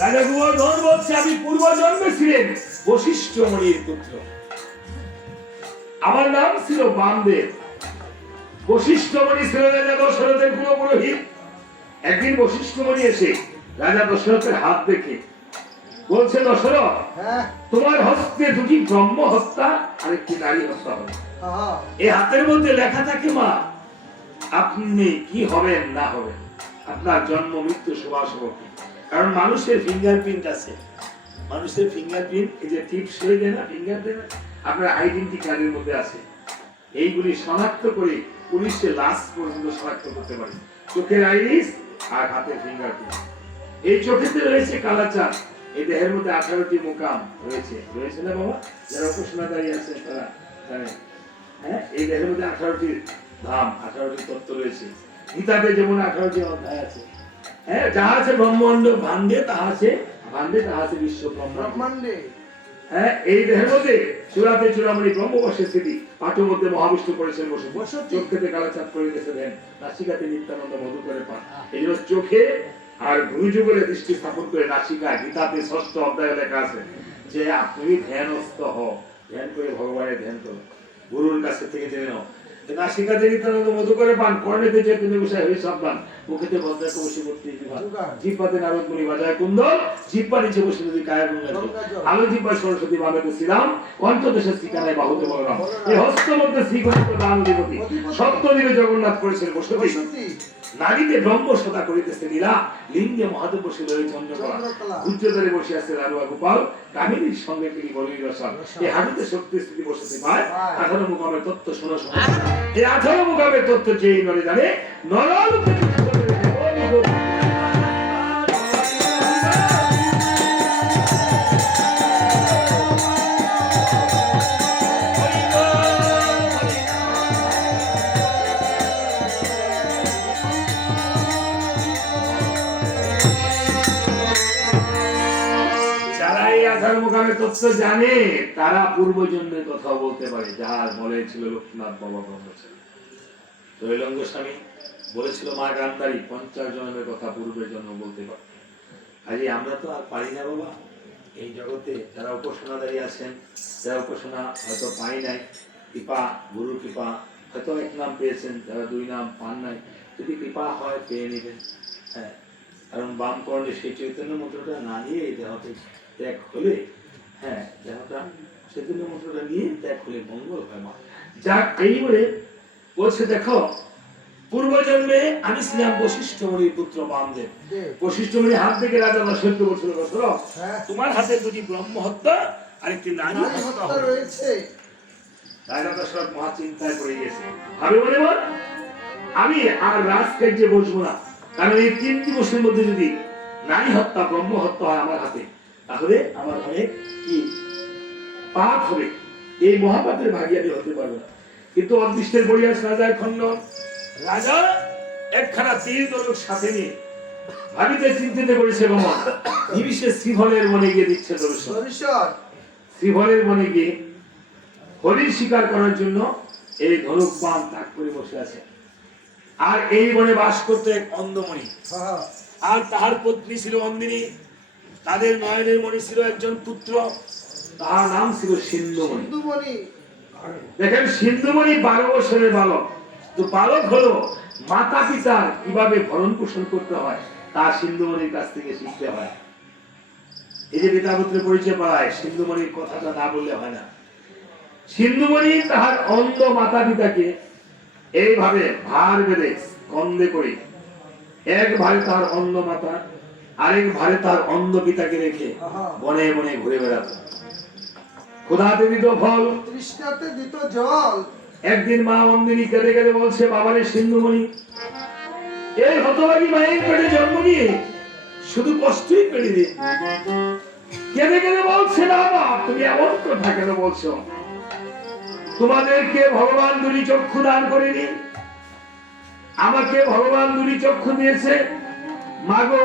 রাজা গোবর্ধন বলছে আমি পূর্ব জন্মে ছিলেন বশিষ্ঠ মুনির পুত্র, আমার নাম ছিল বামদেব। বশিষ্ঠ মুনি ছিল রাজা দশরথের কুলপুরোহিত। একদিন বশিষ্ঠ মুনি এসে রাজা দশরথের হাত দেখে বলছে, দশরথ তোমার হস্তে দুটি ব্রহ্ম হত্যা আর একটি নারী হত্যা হবে। এই হাতের মধ্যে লেখা থাকে মা আপনি কি হবেন না হবেন, আপনার জন্ম মৃত্যু শুভাশুভ। কারণ মানুষের ফিঙ্গারপ্রিন্ট আছে, মানুষের ফিঙ্গারপ্রিন্ট, এই যে টিপস হয়ে যায় না ফিঙ্গারপ্রিন্ট, আপনার আইডেন্টি কার্ডের মধ্যে আছে। এইগুলি শনাক্ত করে পুলিশের লাশ পর্যন্ত শনাক্ত করতে পারে। চোখের আইরিস আর হাতের ফিঙ্গারপ্রিন্ট। এই চোখেতে রয়েছে কালাচাঁদ, এই দেহের মধ্যে 18টি মুকাম রয়েছে, রয়েছে না বাবা? যারা উপাসনাকারী আছে তারা জানে। হ্যাঁ, এই দেহের মধ্যে 18টি ধাম, 18টি তত্ত্ব রয়েছে। গীতাতে যেমন 18টি অধ্যায় আছে। হ্যাঁ, যাহা আছে ব্রহ্মাণ্ড ভাণ্ডে, তাহা আছে ভাণ্ডে, তাহা আছে বিশ্ব ব্রহ্মাণ্ডে। হ্যাঁ, এই দেহের মধ্যে চূড়াতে চূড়ামণি ব্রহ্মবর্ষের স্থিতি, পাঠের মধ্যে মহাবিষ্ণু করেছেন বসে, চোখেতে কালাচাঁদ করে গেছেন, নাসিকাতে নিত্যানন্দ মধু করে পান। এই জন্য চোখে আর গুরুযুগলে দৃষ্টি স্থাপন করে নাসিকা, গীতাতে 6ষ্ঠ অধ্যায়ে লেখা আছে যে তুমি ধ্যানস্থ হও, ধ্যান করে ভগবানের ধ্যান করো, গুরুর কাছে থেকে জেনে নাও। নাসিকাতে নিত্যানন্দ মধু করে পান, কর্ণেতে চৈতন্য গোসাই হয়ে সাবধান, মুখেতে বজ্রাকে বসে করতে জিহ্বাতে নারদ মুনি বাজায় কুন্দল, জিহ্বা নিচে বসে নদী কায়া গঙ্গা জল, আলো জিহ্বায় সরস্বতী, বামেতে শ্রীরাম, কণ্ঠদেশে শ্রীকানায়, বাহুতে বলরাম, এই হস্ত মধ্যে শ্রীগণিত দান অধিপতি, সপ্তদিনে জগন্নাথ করেছেন বসতি, নারীতে ব্রহ্ম সদা করিতেছে লীলা, লিঙ্গে মহাদেব বসে রয়ে চন্দ্রকলা, গুজ্জদারে বসে আছে রানুয়া গোপাল, কামিনীর সঙ্গে তিনি বলি রসাল, এই হাঁটুতে শক্তি স্থিতি বসতে পায়। 18 মুকামের তত্ত্ব শোনা শোনা, এই 18 মুকামের তত্ত্ব যেই নরে জানে, নরলোকে তত্ত্ব জানে তারা পূর্বজন্মের কথা বলতে পারে। যার বলে ছিল লক্ষ্মীনাথ বাবা ব্রহ্মচারী, দৈলঙ্গ স্বামী বলেছিল মা গান্ধারী 50 জন্মের কথা পূর্বের জন্ম বলতে পারে। আরে আমরা তো আর পারি না বাবা। এই জগতে যারা উপাসনাদারী আছেন, যারা উপাসনা হয়তো পাই নাই, কৃপা গুরুর কৃপা, হয়তো 1 নাম পেয়েছেন, যারা 2 নাম পান নাই, যদি কৃপা হয় পেয়ে নেবেন। হ্যাঁ, কারণ বাম কর্ণে সেই চৈতন্য মন্ত্রটা না নিয়ে এই দেহতে ত্যাগ হলে, হ্যাঁ, দেহটা চৈতন্য মন্ত্রটা নিয়ে ত্যাগ হলে মঙ্গল হয় মা। যাক, এই বলে বলছে দেখো পূর্বজন্মে আমি ছিলাম বশিষ্ঠ মুনির পুত্র বামদেব। বশিষ্ঠ মুনির হাত থেকে রাজা দশরথ বলছিল, দশরথ তোমার হাতে দুটি ব্রহ্ম হত্যা আর একটি নারী হত্যা রয়েছে। রাজা দশরথ মহা চিন্তায় পড়ে গেছে, ভাবে বলে বল আমি আর রাজকার্যে বসবো না, কারণ এই 3 দিবসের মধ্যে যদি নারী হত্যা ব্রহ্ম হত্যা হয় আমার হাতে, তাহলে আমার অনেক কি পাপ হবে, এই মহাপাপের ভাগী আমি হতে পারবো না। কিন্তু অদৃষ্টের পরিহাস রাজার খণ্ডন, রাজা একখানা তীর ধনুক সাথে নিয়ে ভাবিতে চিন্তিত করেছে ভ্রমণ, নিমিষে শ্রীফলের বনে গিয়ে দিচ্ছে দর্শন। শ্রীফলের বনে গিয়ে হরির শিকার করার জন্য এই ধনুক বাণ তাক করে বসে আছে। আর এই বনে বাস করতে এক অন্ধমণি, আর তাহার পত্নী ছিল অন্দিনী, তাদের নয়নের মণি ছিল একজন পুত্র, তার নাম ছিল সিন্ধুমণি। দেখেন সিন্ধুমণি 12 বছরের বালক, তো বালক হলো মাতা পিতার কিভাবে ভরণ পোষণ করতে হয় তা সিন্ধুমণির কাছ থেকে শিখতে হয়। এই যে পিতা পুত্রের পরিচয় পায়, সিন্ধুমণির কথাটা না বললে হয় না। সিন্ধুমণি তাহার অন্ধ মাতা পিতাকে এইভাবে ভার বেঁধে কন্দে করে, এক ভারে তার অন্ধ মাতা, আরেক ভারে তার অন্ধ পিতাকে রেখে বনে বনে ঘুরে বেড়াত। ক্ষুধাতে দিত ফল, তৃষ্ণাতে দিত জল। একদিন মা অন্দিনী কেঁদে কেঁদে বলছে, বাবারে সিন্ধুমণি, এই হতভাগী মায়ের পেটে জন্ম নিয়ে শুধু কষ্টই পেড়ে দে। কেঁদে কেঁদে বলছে, বাবা তুমি এমন কথা কেন বলছো? তোমাদেরকে ভগবান 2 চক্ষু দান করেনি, আমাকে ভগবান 2 চক্ষু দিয়েছে। মাগো,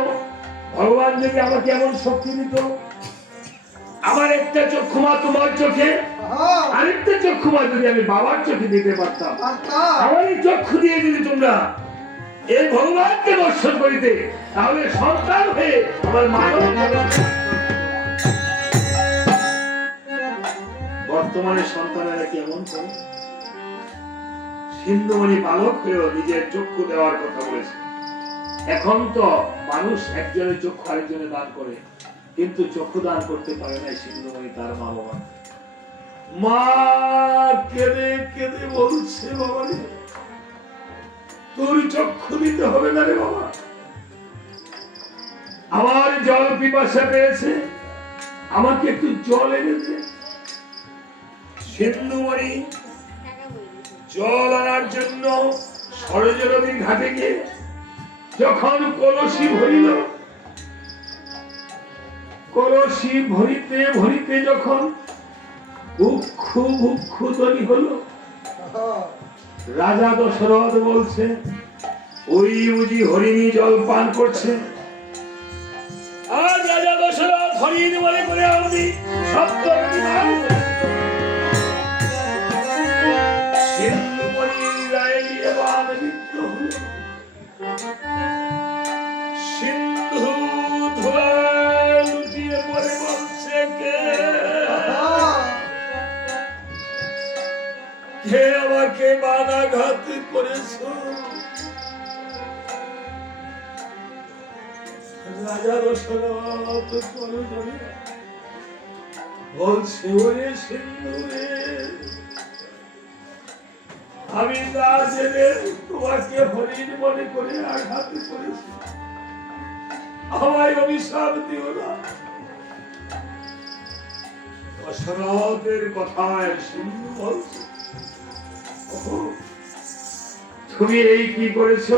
ভগবান যদি আমাকে এমন শক্তি দিত, আমার একটা চক্ষু মা তোমার চোখে, আরেকটা চক্ষু মা যদি আমি বাবার চোখে দিতে পারতাম, আমার এই চক্ষু দিয়ে যদি তোমরা এই ভগবানকে দর্শন করিতে, তাহলে সন্তান হয়ে আমার মানব বর্তমানে সন্তানেরা কেমন করে সিন্ধুমণি বালক হয়েও নিজের চক্ষু দেওয়ার কথা বলেছে। এখন তো মানুষ একজনের চক্ষু আরেকজনে দান করে, কিন্তু চক্ষু দান করতে পারে না সিন্ধুমণি তার মা বাবা। মা কেঁদে কেঁদে বলছে, বাবা রে তোর চক্ষু দিতে হবে না রে বাবা, আমার জল পিপাসা পেয়েছে, আমাকে একটু জল এনে দে। সিন্ধুমণি জল আনার জন্য সরজ নদীর ঘাটে গিয়ে যখন কলসি ভরিল, কলসি ভরিতে ভরিতে যখন ভুক্ষু ভুক্ষু ধ্বনি হলো, রাজা দশরথ বলছে ওই বুঝি হরিণী জল পান করছে। আর রাজা দশরথ হরিণ মনে করে আমি শব্দ সিন্ধুমণির রায়ে এবার মৃত্যু হল। সিন্ধু ধুলায় লুটিয়ে পড়ে বলছে, কে আমাকে বানাঘাত করেছ? রাজা দশরথ বলছে, ওরে সিন্ধু রে, আমি না জেনে তোমাকে হরিণ মনে করে আঘাত করেছি, আমায় অভিশাপ দিও না। দশরথের কথায় সিন্ধু বলছে, তুমি এই কি করেছো?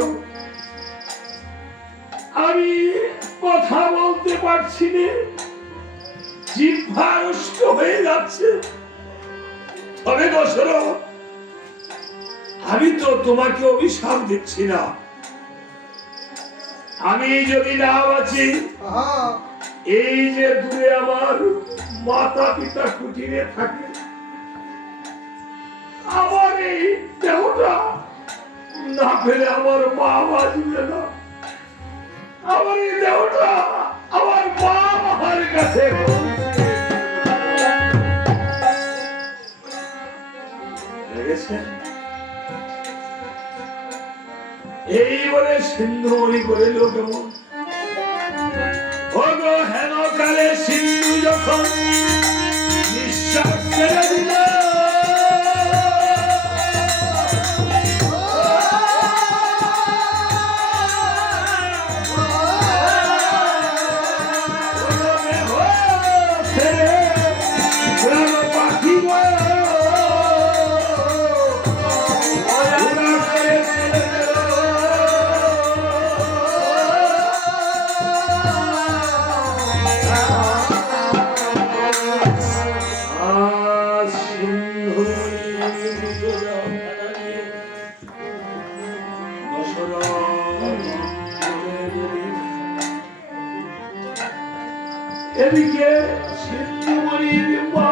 আমি কথা বলতে পারছি না, জিহ্বা রুষ্ট হয়ে যাচ্ছে। তবে দশরথ, আমি তো তোমাকে অভিশাপ দিচ্ছি না, আমি যদি না বাঁচি, এই যে দূরে আমার মাতা পিতা কুটিরে থাকে, আমার এই দেহটা না পেলে আমার মা বাঁচবে না, আমার এই দেহটা আমার মা বাবার কাছে এই বলে সিন্ধুমণি করিল কেমন। হেন কালে সিন্ধু যখন নিঃশ্বাস ছেড়ে দিল, এদিকে সিন্ধুমণির মা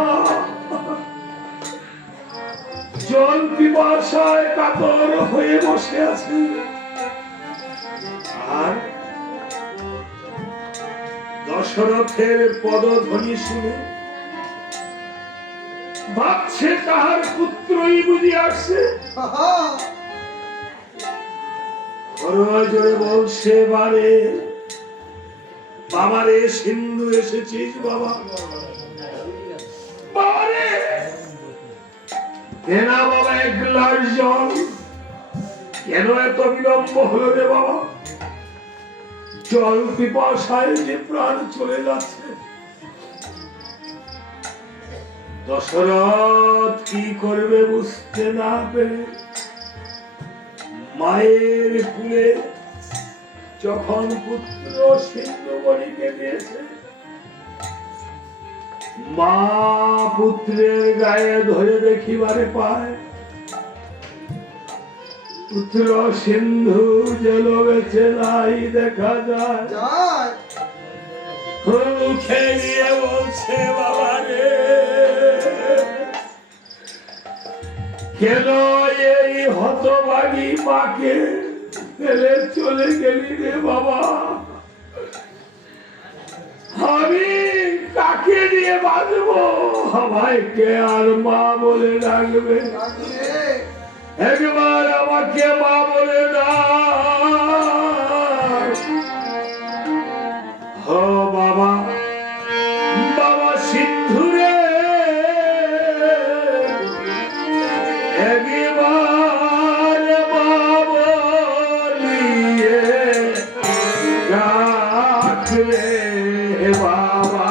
জল পিপাসায় কাতর হয়ে বসে আছে, আর দশরথের পদধ্বনি শুনে ভাবছে তাহার পুত্রই বুঝি আসছে। জোরে বলছে, বারে বাবা রে সিন্ধু এসেছিস বাবা, বাবারে কেনা বাবা এক গ্লাস জল, কেন এত বিলম্ব হলো রে বাবা? জল পিপাসায় যে প্রাণ চলে যাচ্ছে। দশরথ কি করবে বুঝতে না পেরে মায়ের কুলে যখন পুত্র সিন্ধুমণিকে দিয়েছে, মা পুত্রের গায়ে ধরে দেখিবারে পায় পুত্র সিন্ধু জল বেঁচে নাই দেখা যায়। মুখে নিয়ে বলছে, বাবা রে কেন এই হতভাগী মাকে ফেলে চলে গেলি রে বাবা, আমি কাকে দিয়ে বাঁচবো? আমায় কে আর মা বলে ডাকবে? একবার আমাকে মা বলে ডাক। ও বাবা, বাবা সিন্ধুরে একবার মা বলিয়ে ডাকলে বাবা।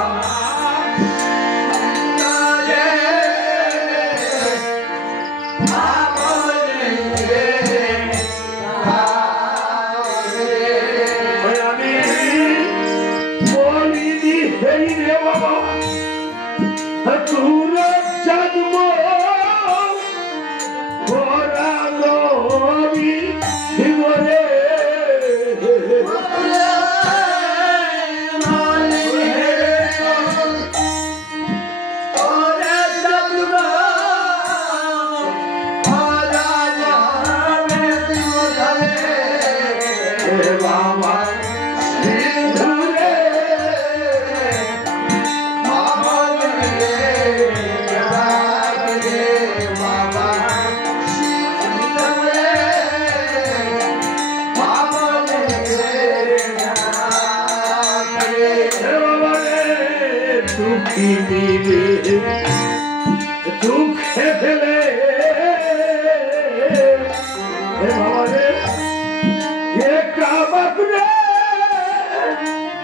দুঃখে ফেলে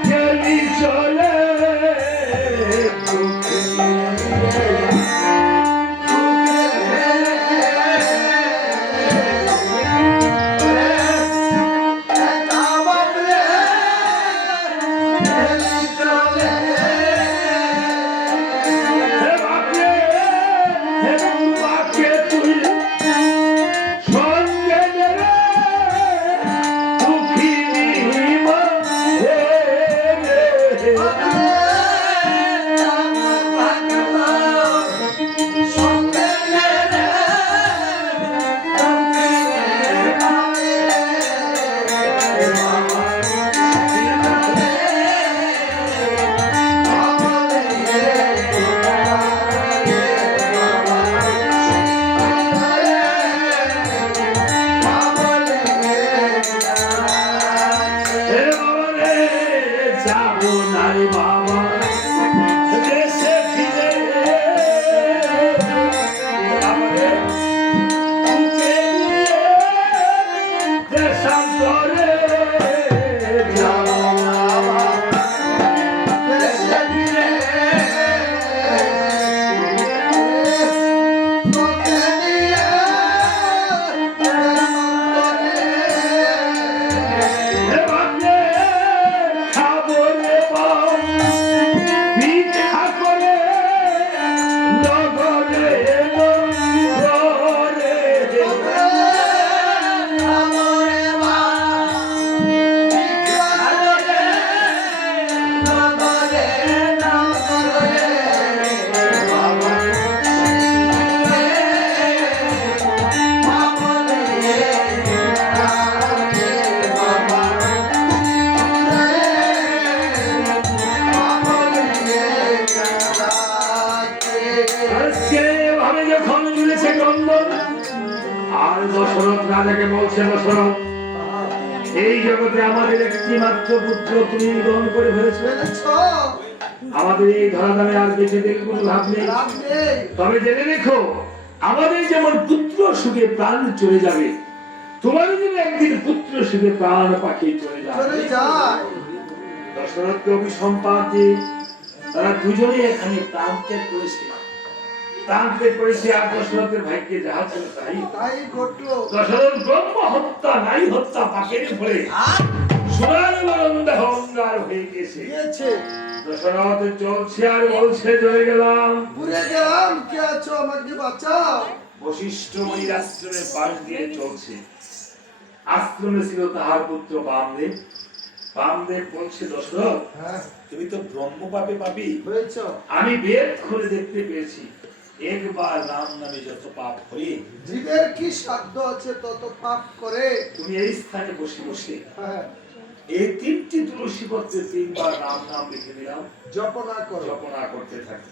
গেলি চলে রাজাকে বলছে, দশরথ, এই জগতে আমাদের একটি মাত্র পুত্র তুমি গ্রহণ করে ফেলেছো। আমাদের এই ধরাধামে আর বেঁচে থেকে কোনো লাভ নেই। তবে জেনে রেখো, আমাদের যেমন পুত্র সুখে প্রাণ চলে যাবে, তোমার যেন একদিন পুত্র সুখে প্রাণ পাখি চলে যাবে। দশরথকে অভিসম্পাদ দিয়ে তারা দুজনেই এখানে প্রাণ ত্যাগ করেছে। আর দশরথের ভাগ্যে যাহা ছিল তাই ঘটলো। দশরথ ব্রহ্ম হত্যা, নারী হত্যা পাপের ফলে সোনার বরন্দে অহংকার হয়ে গেছে। দশরথ চলছে আর বলছে, জয় গেলাম, পুরে গেলাম, কে আছো আমাকে বাঁচাও। বশিষ্ঠ মুনির আশ্রমের পাশ দিয়ে চলছে। আশ্রমে ছিল তাহার পুত্র বামদেব। বামদেব বলছে, দশরথ, তুমি তো ব্রহ্ম পাপে পাপী হয়েছ। আমি বেদ খুলে দেখতে পেয়েছি একবার রাম নামে যত পাপ করে, জীবের কি সাধ্য আছে তত পাপ করে। তুমি এই স্থানে বসে বসে হ্যাঁ, এই 3টি তুলসী পত্রে 3বার রাম নাম লিখে দিলাম, জপনা করো। জপনা করতে থাকে।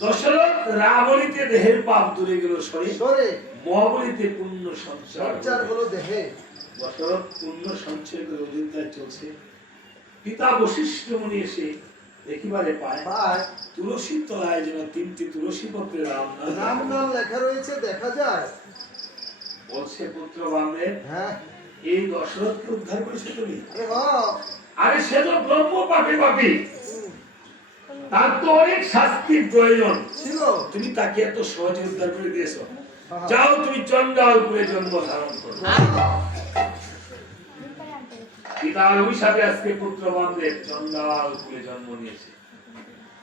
দশরথ রাবণীতে দেহের পাপ দূরে গেল সরে, সরে মহাবলীতে পুণ্য সঞ্চার সঞ্চার হলো দেহে। দশরথ পুণ্য সঞ্চয় করে অযোধ্যায় চলছে। পিতা বশিষ্ঠ মুনি এসে দেখিবারে পায় পায় তুলসীর তলায় যেন 3টি তুলসী পত্রে রাম নাম নাম লেখা রয়েছে, দেখা যায়। বলছে পুত্র বান্ধব, হ্যাঁ, এই দশরথকে উদ্ধার করেছে তুমি? আরে বাহ, আরে সে তো ব্রহ্ম পাপী পাপী, তার তো অনেক শাস্তির প্রয়োজন ছিল। তুমি তাকে এত সহজে উদ্ধার করে দিয়েছো। আহা। যাও তুমি চন্ডালপুরে জন্ম ধারণ করো। পিতার অভিশাপে আজকে পুত্র বান্ধব চন্ডালপুরে জন্ম নিয়েছে।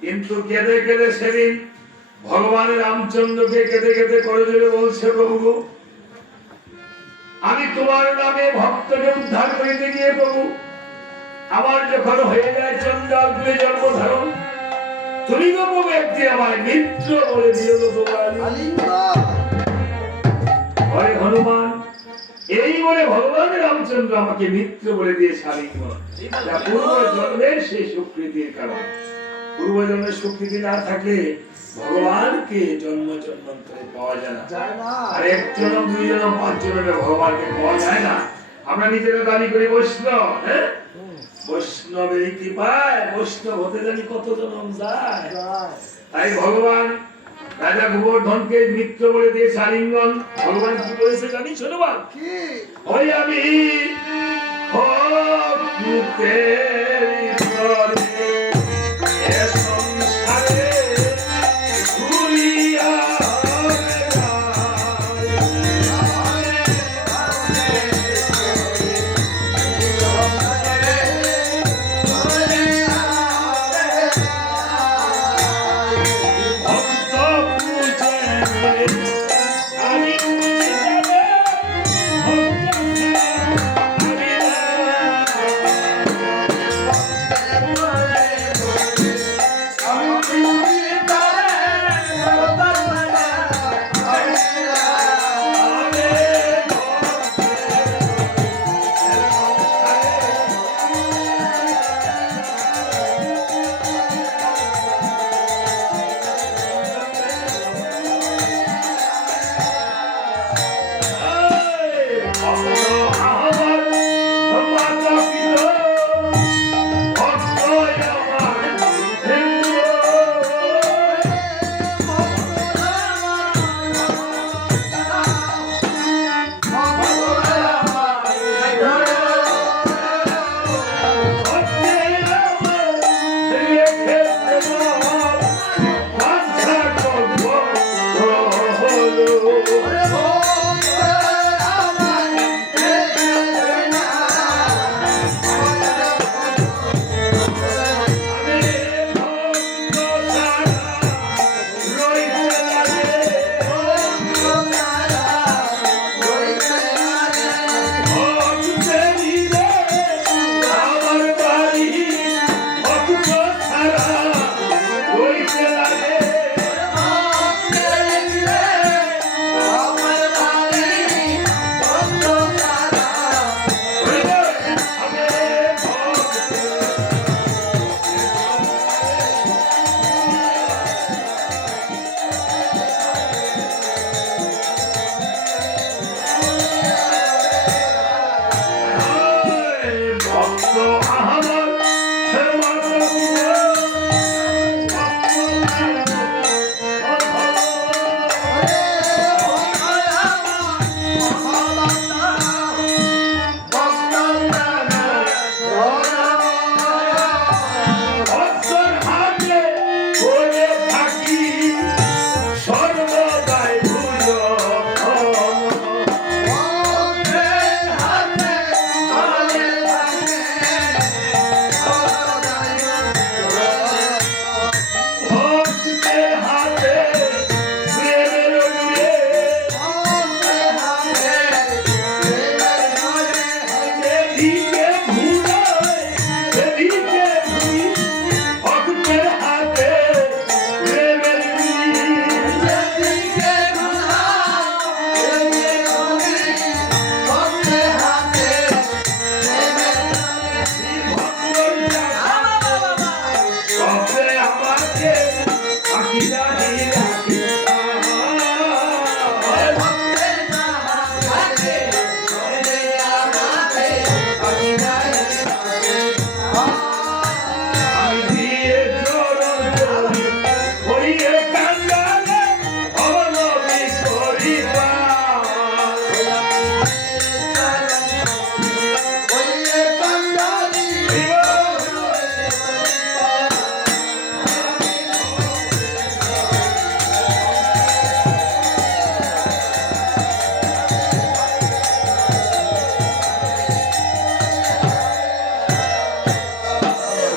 কিন্তু কেঁদে কেঁদে সেদিন ভগবানের রামচন্দ্রকে কেঁদে কেঁদে করে দেবে বলছে, প্রভু আমি তোমার নামে ভক্তকে উদ্ধার করিতে গিয়ে প্রভু আমার যখন হয়ে যায় চন্ডালপুরে জন্ম ধারণ, তুমি গো প্রভু একদিন আমায় মিত্র বলে দিও গো প্রভু। আলিঙ্গন। হরে হনুমান, এই বলে ভগবান রামচন্দ্র আমাকে মিত্র বলে দিয়েছে আলিঙ্গন। যা পূর্ব জন্মের সেই স্বীকৃতির কারণ। পূর্ব জন্মের স্বীকৃতি না থাকলে ভগবানকে জন্ম জন্মান্তরে পাওয়া যায় না। আর 1 জন্ম 2 জন্ম 5 জন্মে ভগবানকে পাওয়া যায় না। আমরা নিজেরা দাবি করি বৈষ্ণব, হ্যাঁ, বৈষ্ণবের কৃপায় বৈষ্ণব হতে জানি কত জন্ম যায়। তাই ভগবান রাজা গোবর্ধনকে মিত্র বলে দিয়েছে আলিঙ্গন। ভগবান কি বলেছে জানিস হনুমান? কি? ওই আমি সংসারে ঘুরিয়া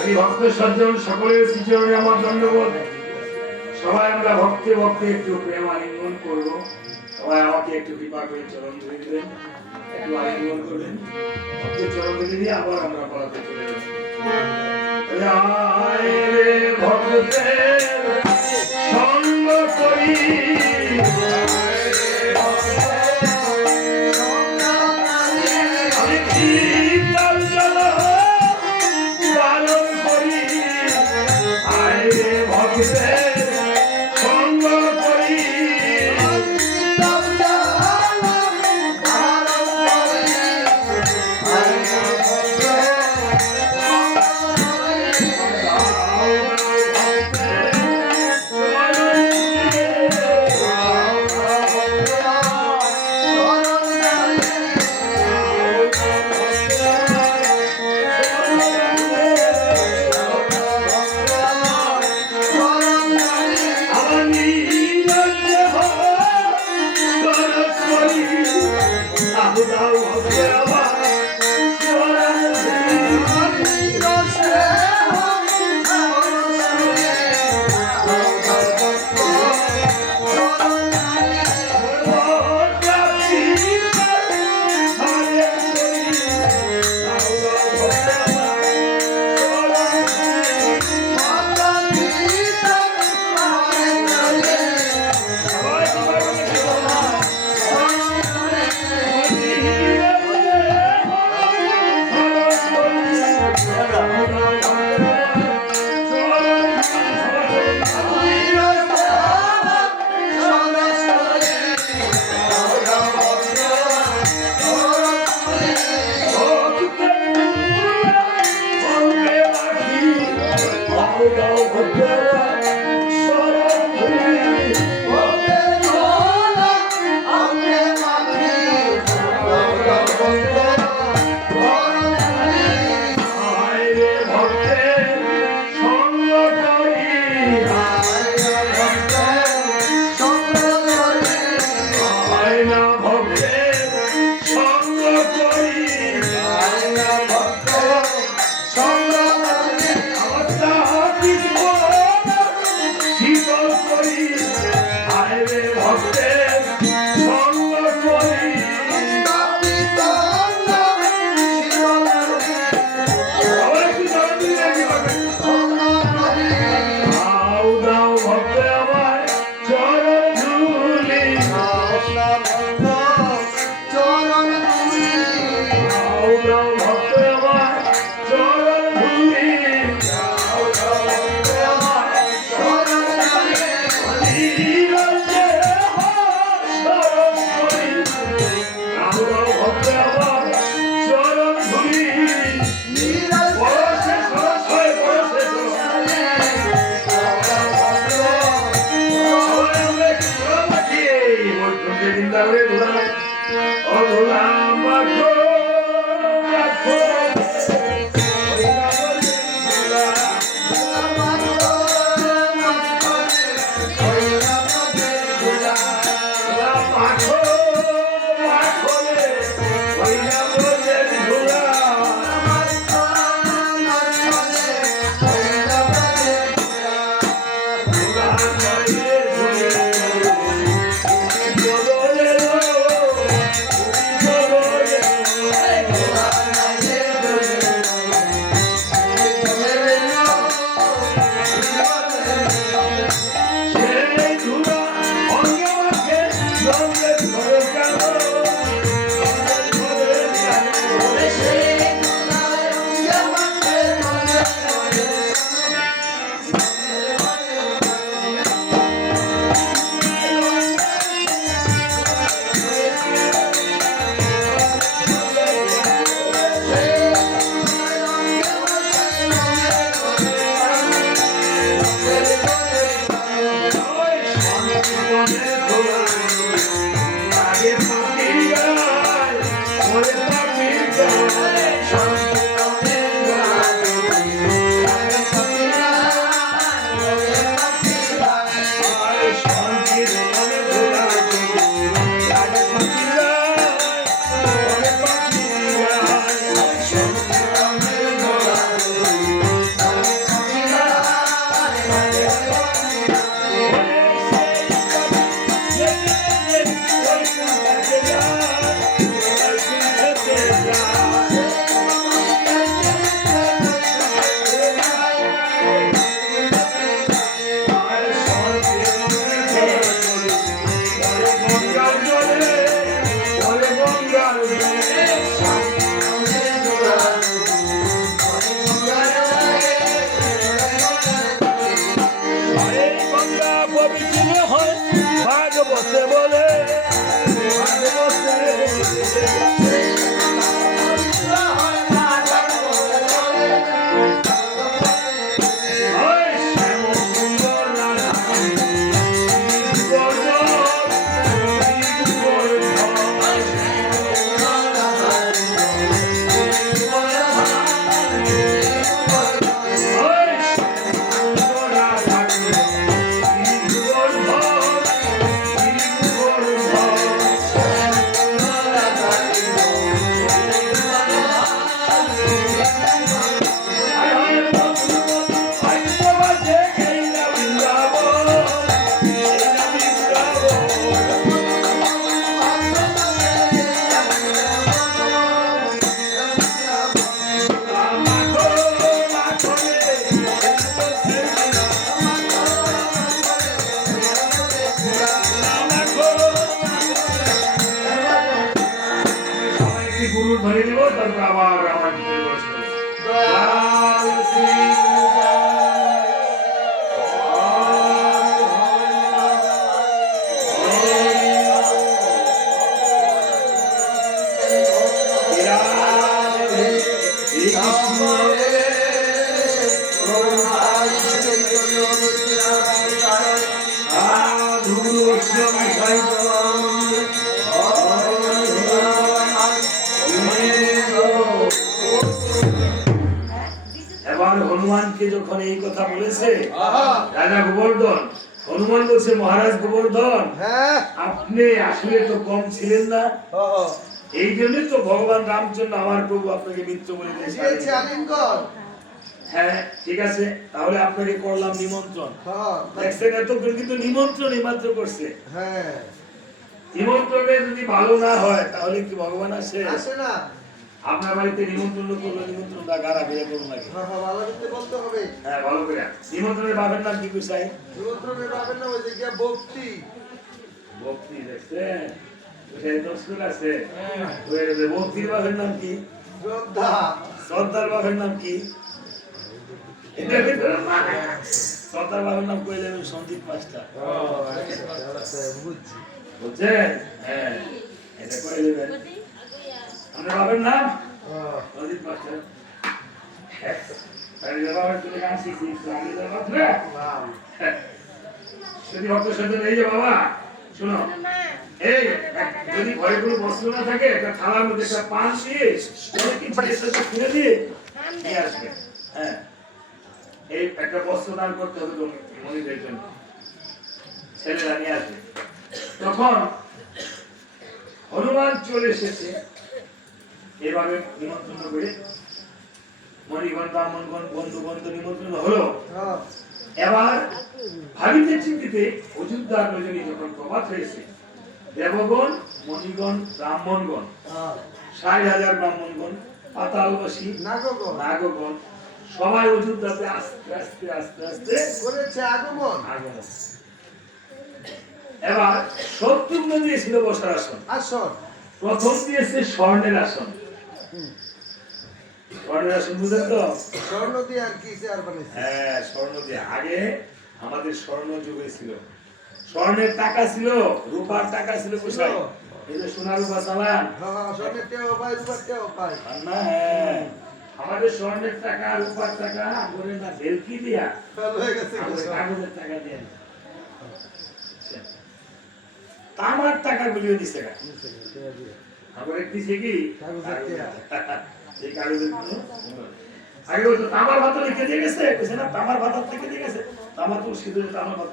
যদি ভক্ত সজ্জন সকলের শ্রীচরণে আমার দণ্ডবোধ। সবাই আমরা ভক্তে ভক্তে একটু প্রেম আলিঙ্গন করবো। সবাই আমাকে একটু কৃপা করে চরণ ধরে দিবেন, একটু আলিঙ্গন করবেন। ভক্ত চরণ ধরে দিয়ে আবার আমরা পড়াতে চলে যাব। রায় রে ভক্তের সঙ্গ করি, আমি কীর্তন জল পালন করি। আয় রে ভক্তের সঙ্গ করি, গুরু ধরে নিব, তারপর আবার আমার ভিতরে বসবো। দয়াল শ্রী এবার হনুমানকে যখন এই কথা বলেছে রাজা গোবর্ধন, হনুমান বলছে মহারাজ গোবর্ধন, হ্যাঁ আপনি আসলে তো কম ছিলেন না, এই জন্যই তো ভগবান রামচন্দ্র আমার প্রভু আপনাকে মিত্র বলে দিয়েছে। দিয়েছে আলিঙ্গন। হ্যাঁ ঠিক আছে, তাহলে আপনাকে করলাম নিমন্ত্রণ। দেখছেন এতক্ষণ কিন্তু নিমন্ত্রণই মাত্র করছে। হ্যাঁ নিমন্ত্রণে যদি ভালো না হয় তাহলে কি ভগবান আসে? আসে না। আপনার বাড়িতে নিমন্ত্রণ করলো, নিমন্ত্রণটা গাড়া বেড়ে করুন নাকি? ভালো করতে বলতে হবে। হ্যাঁ ভালো করে। নিমন্ত্রণের বাপের নাম কি কুসাই? নিমন্ত্রণের বাপের নাম হয়েছে গিয়া ভক্তি। ভক্তি, দেখছেন ওটাই তো স্কুল আছে। ভক্তির বাপের নাম কি? শ্রদ্ধা। শ্রদ্ধার বাপের নাম কি? শ্রদ্ধার বাপের নাম কইলেন সন্দীপ মাস্টার, বুঝছেন? হ্যাঁ এটা করে দেবেন। আপনার বাপের নাম সন্দীপ মাস্টার। বাবার তুলে গান শিখছি যদি অত সাথে এই যে বাবা শোনো, এই যদি ঘরে কোনো বস্ত্র না থাকে একটা থালার মধ্যে একটা পান দিয়ে খুলে দিয়ে নিয়ে আসবে। হ্যাঁ এই একটা বস্ত্র দান করতে হবে মনিদের জন্য, ছেলেরা নিয়ে আসবে। তখন হনুমান চলে এসেছে, এভাবে নিমন্ত্রণ করে মণিগণ ব্রাহ্মণগণ বন্ধুগণ তো নিমন্ত্রণ হলো। এবার ভাবিতে চিন্তিতে অযোধ্যার রজনী যখন প্রভাত হয়েছে, দেবগণ মণিগণ ব্রাহ্মণগণ ৬০,০০০ ব্রাহ্মণগণ পাতালবাসী নাগগণ সবাই অযোধ্যাতে আস্তে আস্তে আস্তে আস্তে করেছে আগমন। এবার শত্রুঘ্ন দিয়েছিল বসার আসন, আসন প্রথম দিয়েছে স্বর্ণের আসন। স্বর্ণের আসন বুঝলেন তো? স্বর্ণ দিয়ে আর কি চেয়ার বানিয়েছে? হ্যাঁ স্বর্ণ দিয়ে। আগে আমাদের স্বর্ণ যুগে ছিল, স্বর্ণের টাকা ছিল, রূপার টাকা ছিল। কোথায়? এই যে সোনা রূপা চালান, স্বর্ণের টেও পাই, রূপার টেও পাই না? হ্যাঁ আমাদের স্বর্ণের টাকা রূপার টাকা বলে না ভেলকি দিয়া হয়ে গেছে। কাগজের টাকা দেন, তামার টাকা গুলিয়ে দিছে। আবার দিছে কি এই কাগজের আগে বলতো তামার ভাত লিখে দিয়ে গেছে, না তামার ভাত থেকে দিয়ে গেছে, তামার তো সিদ্ধ তামার ভাত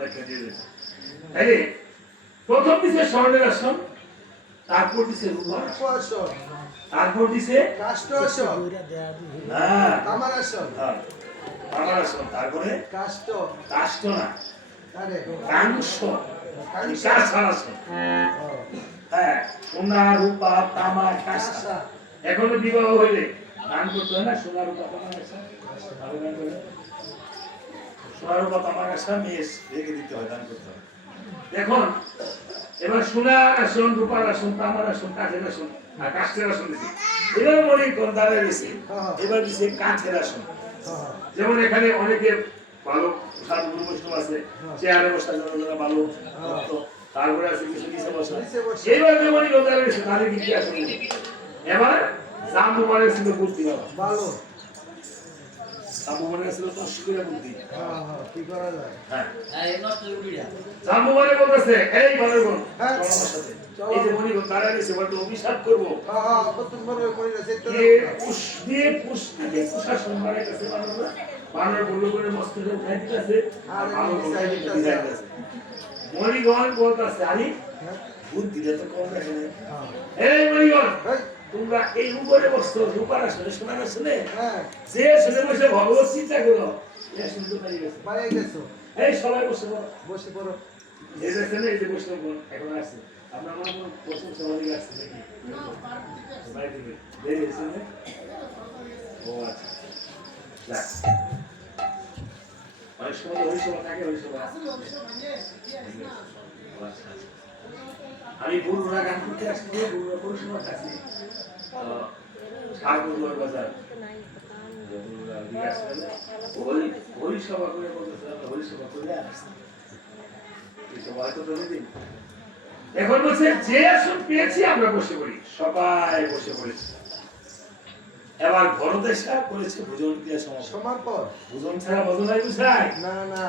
লিখে দিয়ে গেছে। তাই প্রথম দিছে স্বর্ণের আসন, তারপর দিছে রূপার আসন, তারপর দিছে কাষ্ঠ আসন, হ্যাঁ তামার আসন, তামার আসন, তারপরে কাষ্ঠ, কাষ্ঠ না আরে কাংস, কাঁসার আসন। হ্যাঁ সোনা রূপা তামা কাঁসা। এখনো বিবাহ হইলে দান করতে হয় না, সোনা রূপা তামা কাঁসা, সোনা রূপা তামা কাঁসা মেয়ে রেখে দিতে হয়, দান করতে হয়। দেখুন এবার সোনার আসন, রূপার আসন, তামার আসন, কাঠের আসন আর কাষ্ঠের আসন দিচ্ছে। এবার মনে কোন দাঁড়িয়ে গেছে, এবার দিচ্ছে কাঠের আসন। যেমন এখানে অনেকে ভালো সাধু গুরু বৈষ্ণব আছে, চেয়ারে বসার জন্য যারা ভালো ভক্ত, তারপরে আছে কিছু নিচে বসা। এবার যেমন দাঁড়িয়ে গেছে তাদের কি আসন। এবার জাম্বু মানে ছিল বুদ্ধি ভালো, জাম্বু মানে ছিল তো সুবিধা বুদ্ধি। কি করা যায়? হ্যাঁ জাম্বু মানে বলতেছে এই ভালো বোন চলো আমার সাথে, এই যে মনি দাঁড়িয়ে গেছে বলতে অভিশাপ করবো, দিয়ে পুষ দিয়ে প্রশাসন বাড়াইতেছে মানুষরা, বানর বললো করে মস্তকে উঠাই দিতেছে আর বানর উঠাই দিতেছে। মণিগণ বলতেছে আরে বুদ্ধিটা তো কম রাখে না। এই মণিগণ তোমরা এই উপরে বসতো রূপার আসনে সোনার আসনে, যে শুনে বসে ভগবত চিন্তা করো শুনতে পারি গেছো। এই সবাই বসে পড়ো, বসে পড়ো। এই যে এই যে বসে এখন আসছে আপনার মনে কোনো প্রশ্ন সবাই আসছে নাকি? সবাই দিবে দেরি হয়েছে না? ও আচ্ছা অনেক সময় ওই সময় থাকে, ওই সময় আমি বগুড়া গান করতে আসছি, বগুড়া পৌরসভা কাছে সাগর বাজার বগুড়া দিয়ে আসলে হরিসভা করে বলতেছে হরিসভা করে আসছে। এই সভা হয়তো প্রতিদিন। এখন বলছে যে আসন পেয়েছি আমরা বসে পড়ি, সবাই বসে পড়েছি। এবার ভরদেশা করেছে ভোজন ক্রিয়া সমাপন। ভোজন ছাড়া ভোজন হয় বুঝায় না না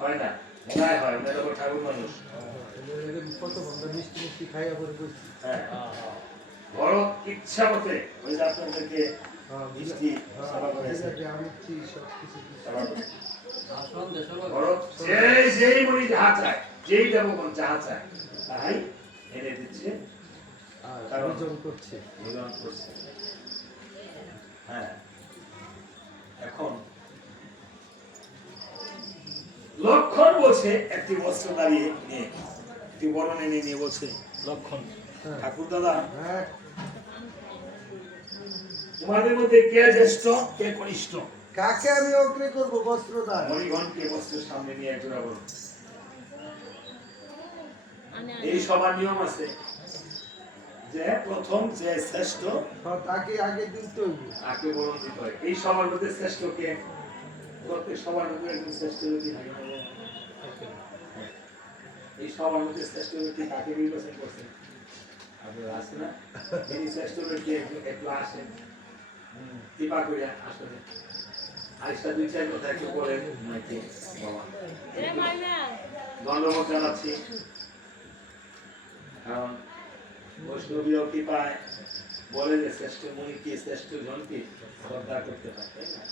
হয় না, মনে হয় আমরা তো ঠাকুর মানুষ। কত বন্ধ মিষ্টি মিষ্টি খাইয়া পরে বসছি। হ্যাঁ ভরত ইচ্ছা মতে ওই যে আপনাদেরকে মিষ্টি সেবা করেছে। ভরত যেই মনি যাহা চায়, যেই দেবগণ যাহা চায় তাই এনে দিচ্ছে, ভোজন করছে। ভোজন করছে। হ্যাঁ এখন লক্ষণ বলছে একটি বস্ত্র দাঁড়িয়ে নিয়ে একটি বরণ এনে নিয়ে বলছে লক্ষণ ঠাকুর দাদা হ্যাঁ তোমাদের মধ্যে কে জ্যেষ্ঠ কে কনিষ্ঠ? কাকে আমি অগ্রে করবো বস্ত্রদান? মণিগণকে বস্ত্রের সামনে নিয়ে একজোড়া বলো। এই সবার নিয়ম আছে যে প্রথম যে শ্রেষ্ঠ তাকে আগে দিতে হইবে। তাকে বরণ দিতে হয়। এই সবার মধ্যে শ্রেষ্ঠ কে? প্রত্যেক সবার মধ্যে একজন শ্রেষ্ঠ ব্যক্তি থাকে না? এই সবার মধ্যে শ্রেষ্ঠ ব্যক্তি কাকে নির্বাচন করছেন? আপনারা আছে না? এই শ্রেষ্ঠ ব্যক্তি একটু আসেন কৃপা করে আসলে আরেকটা দুই চার কথা একটু বলেন নাকি বাবা ধন্যবাদ জানাচ্ছি, কারণ বৈষ্ণবীয় কৃপায় বলে যে শ্রেষ্ঠ মুনি কি শ্রেষ্ঠ জনকে শ্রদ্ধা করতে হয়, তাই না?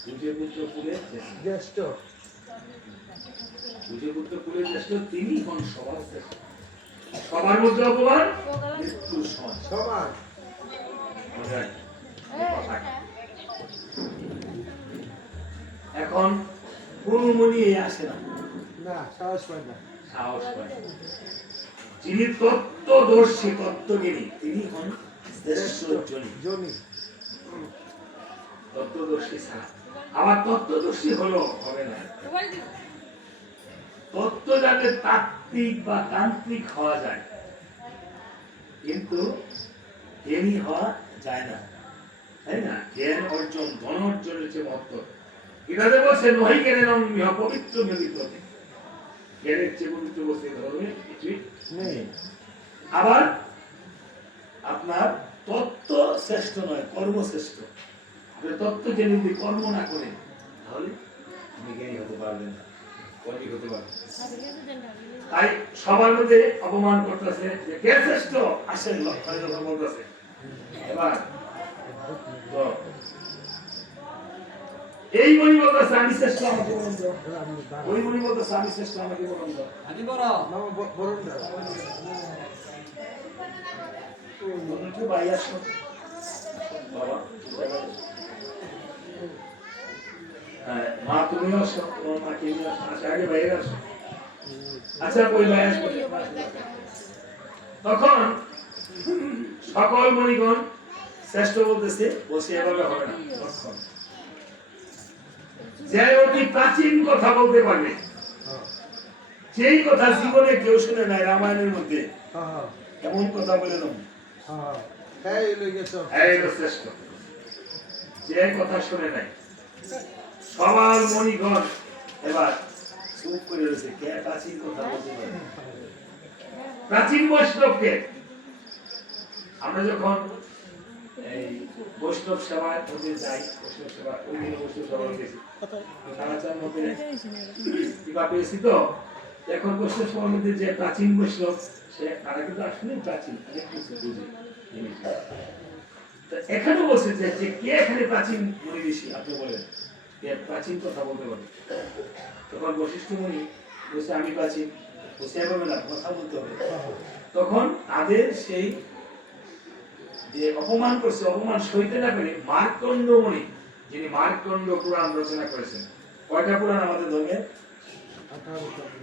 সূর্যপুত্র কুলের জ্যেষ্ঠ, সূর্যপুত্র কুলের জ্যেষ্ঠ তিনি হন সবার শ্রেষ্ঠ। সবার মধ্যে অপমান মৃত্যুর সমান সমান। এখন কোন মুনি আসে না, না সাহস পায় না, সাহস পায়। যিনি তত্ত্বদর্শী তত্ত্বজ্ঞানী তিনি হন শ্রেষ্ঠ জনী। তত্ত্বদর্শী ছাড়া আবার তত্ত্বদর্শী হলো হবে না। তত্ত্ব যাতে তাত্ত্বিক বা তান্ত্রিক হওয়া যায়, কিন্তু জ্ঞানী হওয়া যায় না, তাই না? জ্ঞান অর্জন ধন অর্জনের যে মহত্ব, এটাতে বলছে নহি জ্ঞানের পবিত্র মিলিত জ্ঞানের চেয়ে পবিত্র বলছে ধর্মে কিছুই নেই। আবার আপনার তত্ত্ব শ্রেষ্ঠ নয়, কর্ম শ্রেষ্ঠ। আপনি তত্ত্ব জেনে যদি কর্ম না করেন তাহলে আপনি জ্ঞানী হতে পারবেন না, কর্মী হতে পারবেন। তাই সবার মধ্যে অপমান করতেছে যে কে শ্রেষ্ঠ আসেন লক্ষণের কথা বলতেছে। এবার তো এই মনি বলতেছে আমি শ্রেষ্ঠ আমাকে বলুন তো, ওই মনি বলতেছে আমি শ্রেষ্ঠ আমাকে বলুন তো। আমি বড় মামা বড় না একটু ভাই আসো বাবা, হ্যাঁ মা তুমি আসো, তোমার মাকে নিয়ে আসো, আচ্ছা আগে বাইরে আসো। আচ্ছা ওই ভাই আসো। তখন সকল মণিগণ শ্রেষ্ঠ বলতেছে, বসে এভাবে হবে না। লক্ষণ যে অতি প্রাচীন কথা বলতে পারবে, যেই কথা জীবনে কেউ শুনে নাই রামায়ণের মধ্যে, এমন কথা বলে দাও শ্রেষ্ঠ। যে কথা শুনে নাই সবার মণিগণ এবার চুপ করে রয়েছে, কে প্রাচীন কথা বলতে পারে? প্রাচীন বৈষ্ণবকে আমরা যখন এই বৈষ্ণব সেবার মধ্যে যাই, বৈষ্ণব সেবা ওই দিন বৈষ্ণব সেবা গেছি সারাচার মধ্যে কৃপা পেয়েছি। তো এখন বৈষ্ণব সভার মধ্যে যে প্রাচীন বৈষ্ণব সে তারা কিন্তু আসলে প্রাচীন অনেক কিছু বুঝে। এখানে বলছে যে কে এখানে প্রাচীন মুনি ঋষি আপনি বলেন কে প্রাচীন কথা বলতে পারে? তখন বশিষ্ঠ মুনি বলছে আমি প্রাচীন, বসে এভাবে না কথা বলতে হবে। তখন তাদের সেই যে অপমান করছে, অপমান সইতে না পেরে মার্কণ্ড মুনি, যিনি মার্কণ্ড পুরাণ রচনা করেছেন, কয়টা পুরাণ আমাদের ধর্মে?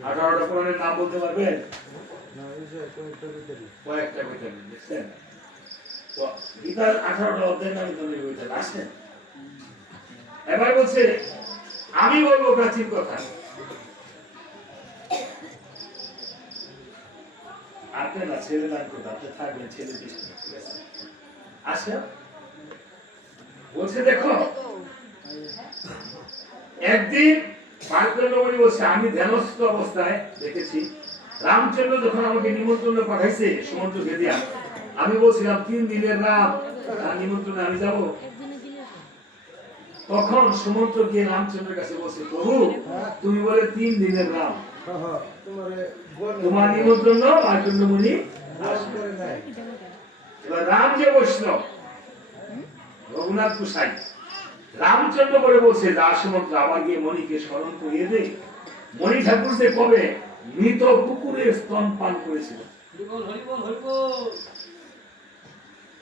18টা পুরাণের নাম বলতে পারবেন? কয়েকটা বইতে দেখছেন তো গীতার 18টা অধ্যায়ের নামে ধর্মের বইতে আসেন। এবার বলছে আমি বলবো প্রাচীন কথা, আর থাকবে না, ছেলে দান করবে, আপনি থাকবেন ছেলে পিছনে, ঠিক আছে? আসে বলছে দেখো একদিন পার্থনগরী বলছে আমি ধ্যানস্থ অবস্থায় দেখেছি রামচন্দ্র যখন আমাকে নিমন্ত্রণ পাঠাইছে সমুদ্রকে দিয়া, আমি বলছিলাম 3 দিনের রাম নিমন্ত্রণে আমি যাব। তখন সমুদ্র গিয়ে রামচন্দ্রের কাছে বলছে প্রভু তুমি বলে 3 দিনের রাম, তোমার নিমন্ত্রণ পার্থন্য মুনি আসবে। এবার রাম যে বৈষ্ণব রঘুনাথ গোসাই রামচন্দ্র বলে বলছে যা সমুদ্র আবার গিয়ে মণিকে স্মরণ করিয়ে দে, মণি ঠাকুর যে কবে মৃত কুকুরের স্তন পান করেছিল,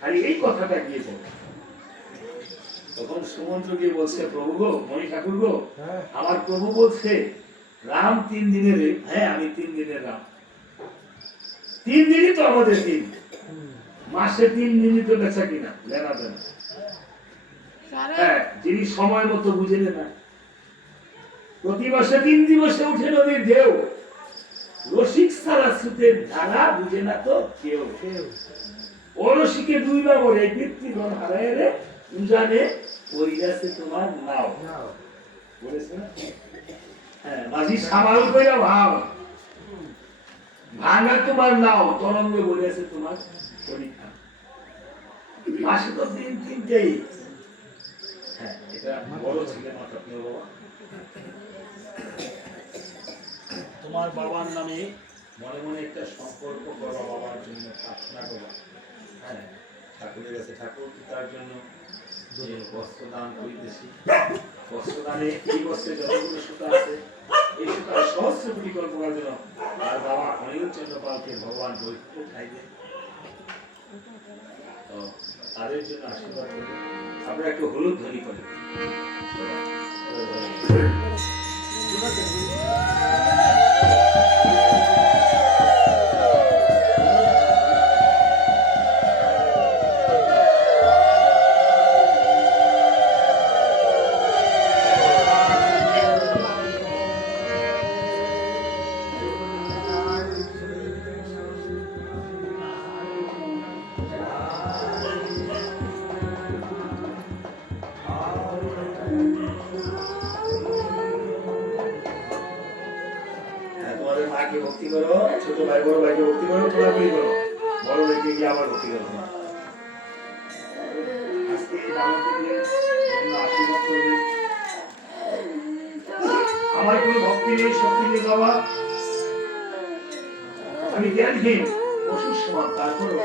আর এই কথাটা গিয়ে বলে। তখন সমুদ্র গিয়ে বলছে প্রভু গো মণি ঠাকুর গো আমার প্রভু বলছে রাম 3 দিনের, হ্যাঁ আমি 3 দিনের রাম, 3 দিনই তো আমাদের দিন, মাসে 3 দিনই তো বেচা কিনা লেনা দেনা। হ্যাঁ যিনি সময় মতো বুঝে না, প্রতি মাসে 3 দিবসে উঠে নদীর ঢেউ, রসিক সারা সুতের ধারা বুঝে না তো কেউ। ও রসিকে 2 বার বলে পিতৃগণ হারায় রে উজানে পরিয়াছে তোমার নাও, বলেছে না? হ্যাঁ মাঝি সামাল কইরা ভাব ভাঙা তোমার নাও তরঙ্গে বলেছে তোমার পরীক্ষা, মাসে তো 3-3টেই। হ্যাঁ এটা বড় ছেলে মাথা নিয়ে বাবা, তোমার বাবার নামে মনে মনে একটা সম্পর্ক করো, বাবার জন্য প্রার্থনা করো। হ্যাঁ ঠাকুরের কাছে ঠাকুর তার জন্য যে বস্ত্র দান করিতেছি, বস্ত্র দানে এই বস্ত্রে যতগুলো সুতা আছে এই সুতা সহস্র কোটি করার জন্য আর বাবা অনিল চন্দ্র পালকে ভগবান বৈকুণ্ঠে ঠাই দেন, তো তাদের জন্য আশীর্বাদ করি। আমরা একটু হলুদ ধ্বনি করি। মাকে ভক্তি করো, ছোট ভাই বড় ভাইকে ভক্তি করো, তোমরা করো, বড় ভাইকে গিয়ে আবার ভক্তি করো। আজকে এই দানবকে তোমরা আশীর্বাদ করবে। আমার কোনো ভক্তি নেই, শক্তি নেই বাবা, আমি জ্ঞানহীন অসুস্থ সমান, তারপরও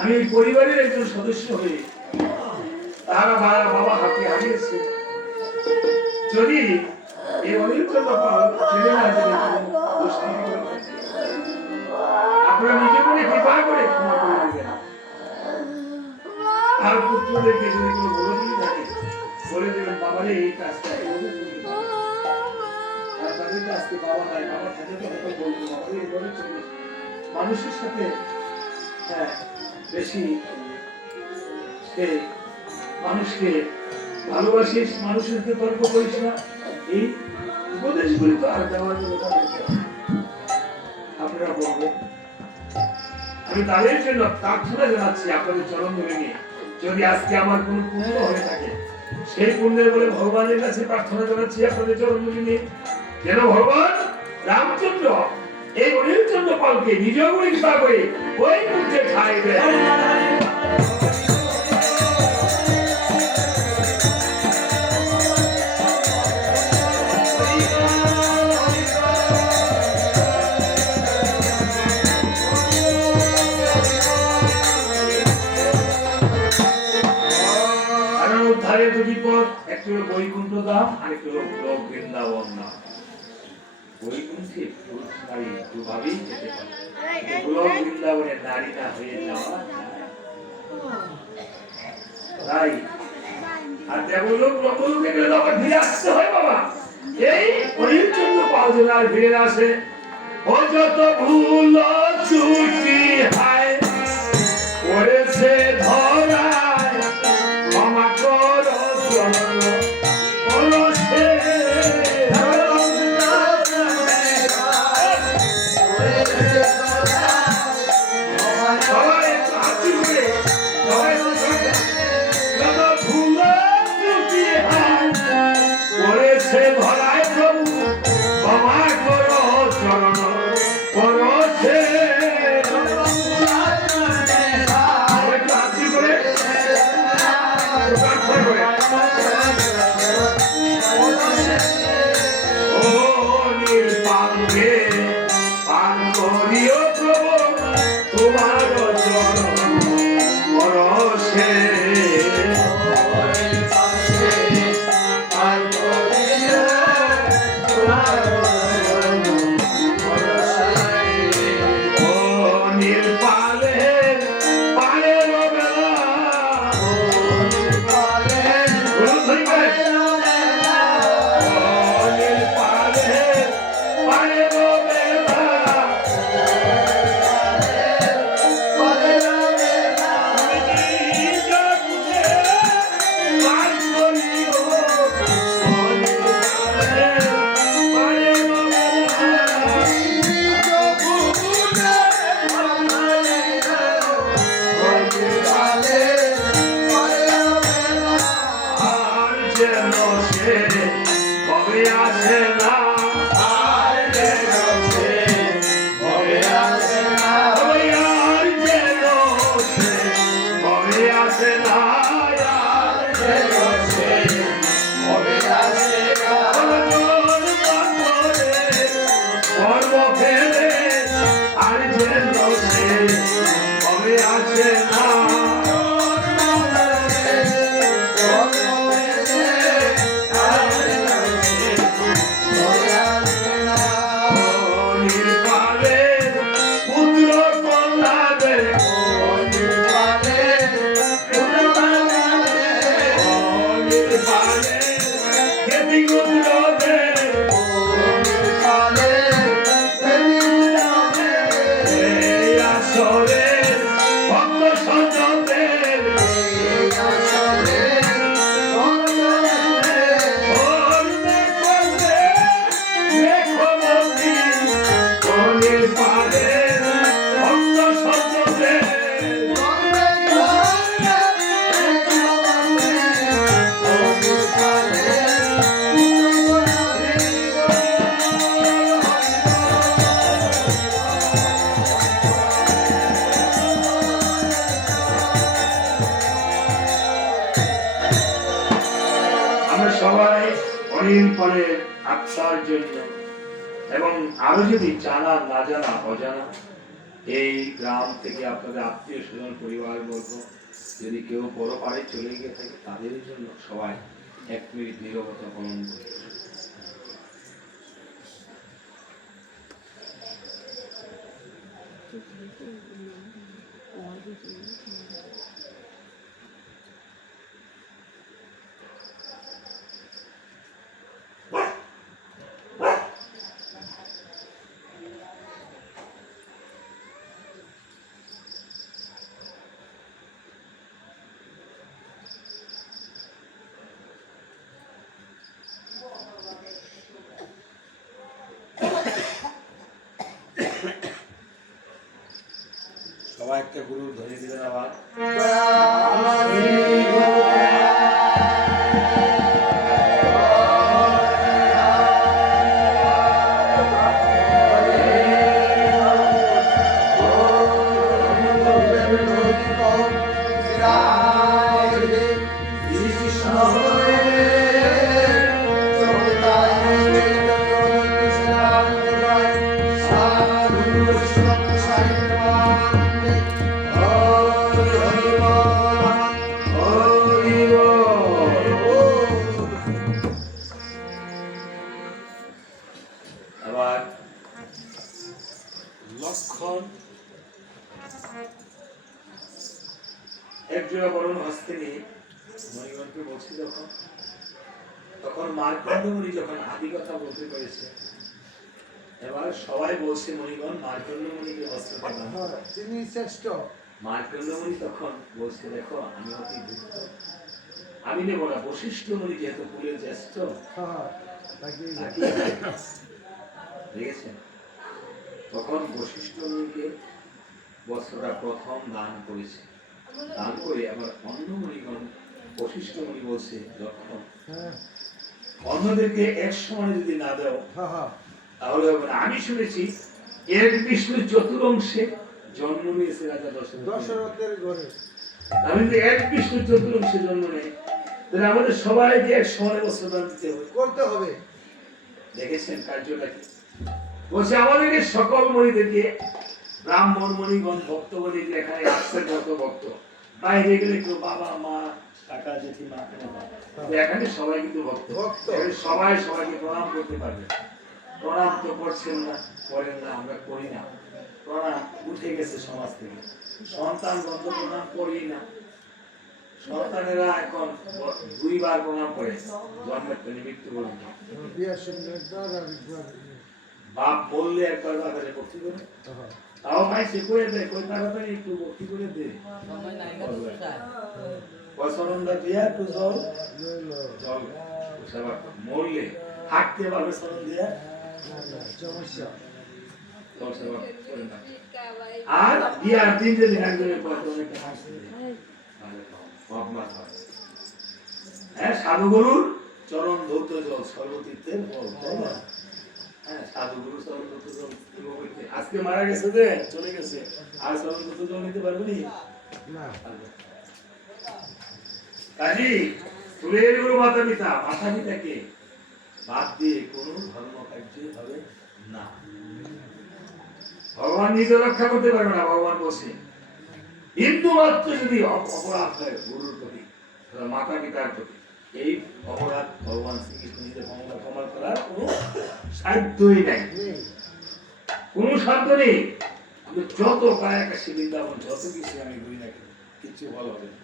আমি এই পরিবারের একজন সদস্য হয়ে তারা বাবা হাতে হারিয়েছে। যদি এই অনির্চন্দ্র পাল ছেড়ে না যেতে আপনারা নিজে করে কৃপা করে ক্ষমা করে দেবেন। আর পুত্রদেরকে যদি কোনো বলে দিয়ে থাকে বলে দেবেন বাবারে এই কাজটা আর তাদের কাছকে বাবা নাই, বাবা থাকে তো হয়তো বলবো বাবারে এইভাবে চলিস, মানুষের সাথে হ্যাঁ বেশি সে মানুষকে ভালোবাসিস, মানুষের সাথে তর্ক করিস না, এই উপদেশগুলি তো আর দেওয়ার আপনারা বলবেন। আমি তাদের জন্য প্রার্থনা জানাচ্ছি আপনাদের চরণ ধরে নিয়ে, যদি আজকে আমার কোনো পুণ্য হয়ে থাকে সেই পুণ্যের বলে ভগবানের কাছে প্রার্থনা জানাচ্ছি আপনাদের চরণ ধরে নিয়ে, যেন ভগবান রামচন্দ্র এই অনিলচন্দ্র পালকে নিজ গুণে কৃপা করে ওই মুহূর্তে ঠাই দেয়। উদ্ধারে দুটি পথ, একটি হলো বৈকুণ্ঠ ধাম আর একটি হলো গোলক বৃন্দাবন ধাম। বৈকুণ্ঠে পুরুষ নারী দুভাবেই যেতে পারে, গোলক বৃন্দাবনের নারী না হয়ে যাওয়া তাই। আর দেবলোক ব্রহ্মলোকে গেলে আবার ফিরে আসতে হয় বাবা, এই অনিলচন্দ্র পাল যেন আর ফিরে আসে। ও যত ভুল ত্রুটি হায় করেছে ধরায় ক্ষমা করো পরশে, ভবে আসে না আর যে রসে ভবে আসে না ওই আর যে রসে ভবে আসে না আর যে রসে ভবে আসে না গর্ব ফেলে আর যে রসে ভবে আসে না সবাই অনিল পরের আত্মার জন্য এবং আরো যদি জানা না জানা অজানা এই গ্রাম থেকে আপনাদের আত্মীয় স্বজন পরিবার বর্গ যদি কেউ বড় পারে চলে গিয়ে থাকে তাদের জন্য সবাই 1 মিনিট নীরবতা পালন করে সবাই একটা গুরু ধরে দিলেন আবার আবার লক্ষণ একজোড়া বরণ হস্তে নিয়ে মণিগণকে বলছি তখন মার্কণ্ডমণি যখন আদি কথা বলতে পেরেছে এবার সবাই বলছে মণিগণ মার্কণ্ডমণিকে বস্ত্রটা দান তিনি শ্রেষ্ঠ মার্কণ্ডমণি তখন বলছে দেখো আমি অতি দুঃখ আমি নেব না বশিষ্ঠ মুনি যেহেতু কুলের জ্যেষ্ঠ দেখেছেন তখন বশিষ্ঠ মুনিকে বস্ত্রটা প্রথম দান করেছে দান করে আবার অন্য মুনিগণ বশিষ্ঠ মুনি বলছে যখন অন্যদেরকে এক সময় যদি না দাও তাহলে হবে না আমি শুনেছি এর বিষ্ণু চতুরংশে জন্ম নিয়েছে রাজা দশরথের ঘরে আমি যদি এক বিষ্ণু চতুরংশে জন্ম নেই তাহলে আমাদের সবাইকে এক সময় বস্ত্রদান দিতে হবে করতে হবে দেখেছেন কার্যটা কি বলছে আমাদেরকে সকল মণিদেরকে ব্রাহ্মণ মণিগণ ভক্তগণী এখানে আসছেন যত ভক্ত বাইরে গেলে কেউ বাবা মা কাকা জেঠিমা এখানে সবাই কিন্তু ভক্ত সবাই সবাইকে প্রণাম করতে পারবে প্রণাম তো করছেন না করেন না আমরা করি না প্রণাম উঠে গেছে সমাজ থেকে সন্তান গত প্রণাম করি না সন্তানেরা এখন 2 বার প্রণাম করে জন্মের পর মৃত্যু পর্যন্ত বাপ বললে একবার বাজারে ভক্তি করে তাও ভাই সে করে দেয় কই তাড়াতাড়ি একটু ভক্তি করে দে পছন্দা দিয়া একটু জল জল সেবা মরলে হাঁটতে পারবে সরণ দিয়া সমস্যা তোর সেবা করে না আর বিয়ার দিন যদি একজনের পর তোমাকে হাসতে হ্যাঁ সাধু গরুর চরণ ধৌত জল সর্বতীর্থের ফল, তাই না? হ্যাঁ, সাধুগুরু চরণ ধৌত জল আজকে মারা গেছে যে চলে গেছে, আর চরণ ধৌত জল নিতে পারবে না। কাজী ফুলের গুরু মাতা পিতাকে বাদ দিয়ে কোনো ধর্ম কার্য হবে না। ভগবান নিজে রক্ষা করতে পারবে না। ভগবান বলছে হিন্দু মাত্র যদি অপরাধ হয় গুরুর প্রতি, মাতা পিতার প্রতি, এই অপরাধ ভগবান শ্রীকৃষ্ণ নিজে ক্ষমা করার কোনো সাধ্যই নাই, কোনো সাধ্য নেই। যত কায়াকাশি বৃন্দাবন যত কিছু আমি ঘুরি না কেন কিছু ভালো হবে না।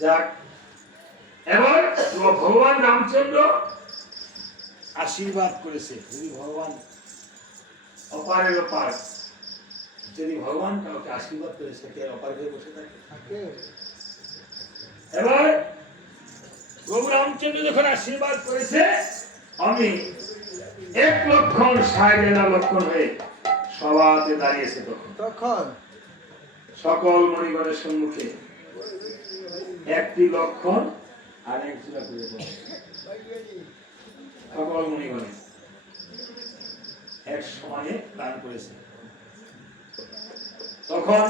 যাক, এবার ভগবান রামচন্দ্র আশীর্বাদ করেছে, যদি ভগবান অপারের অপার, যদি ভগবান কাউকে আশীর্বাদ করে সে অপার হয়ে বসে থাকে। এবার প্রভু রামচন্দ্র যখন আশীর্বাদ করেছে, আমি 1,60,000 লক্ষণ হয়ে সভাতে দাঁড়িয়েছে। তখন সকল মণিগণের সম্মুখে একটি লক্ষণ আর এক জোড়া করে সকল মণিগণে এক সমানে দান করেছে। তখন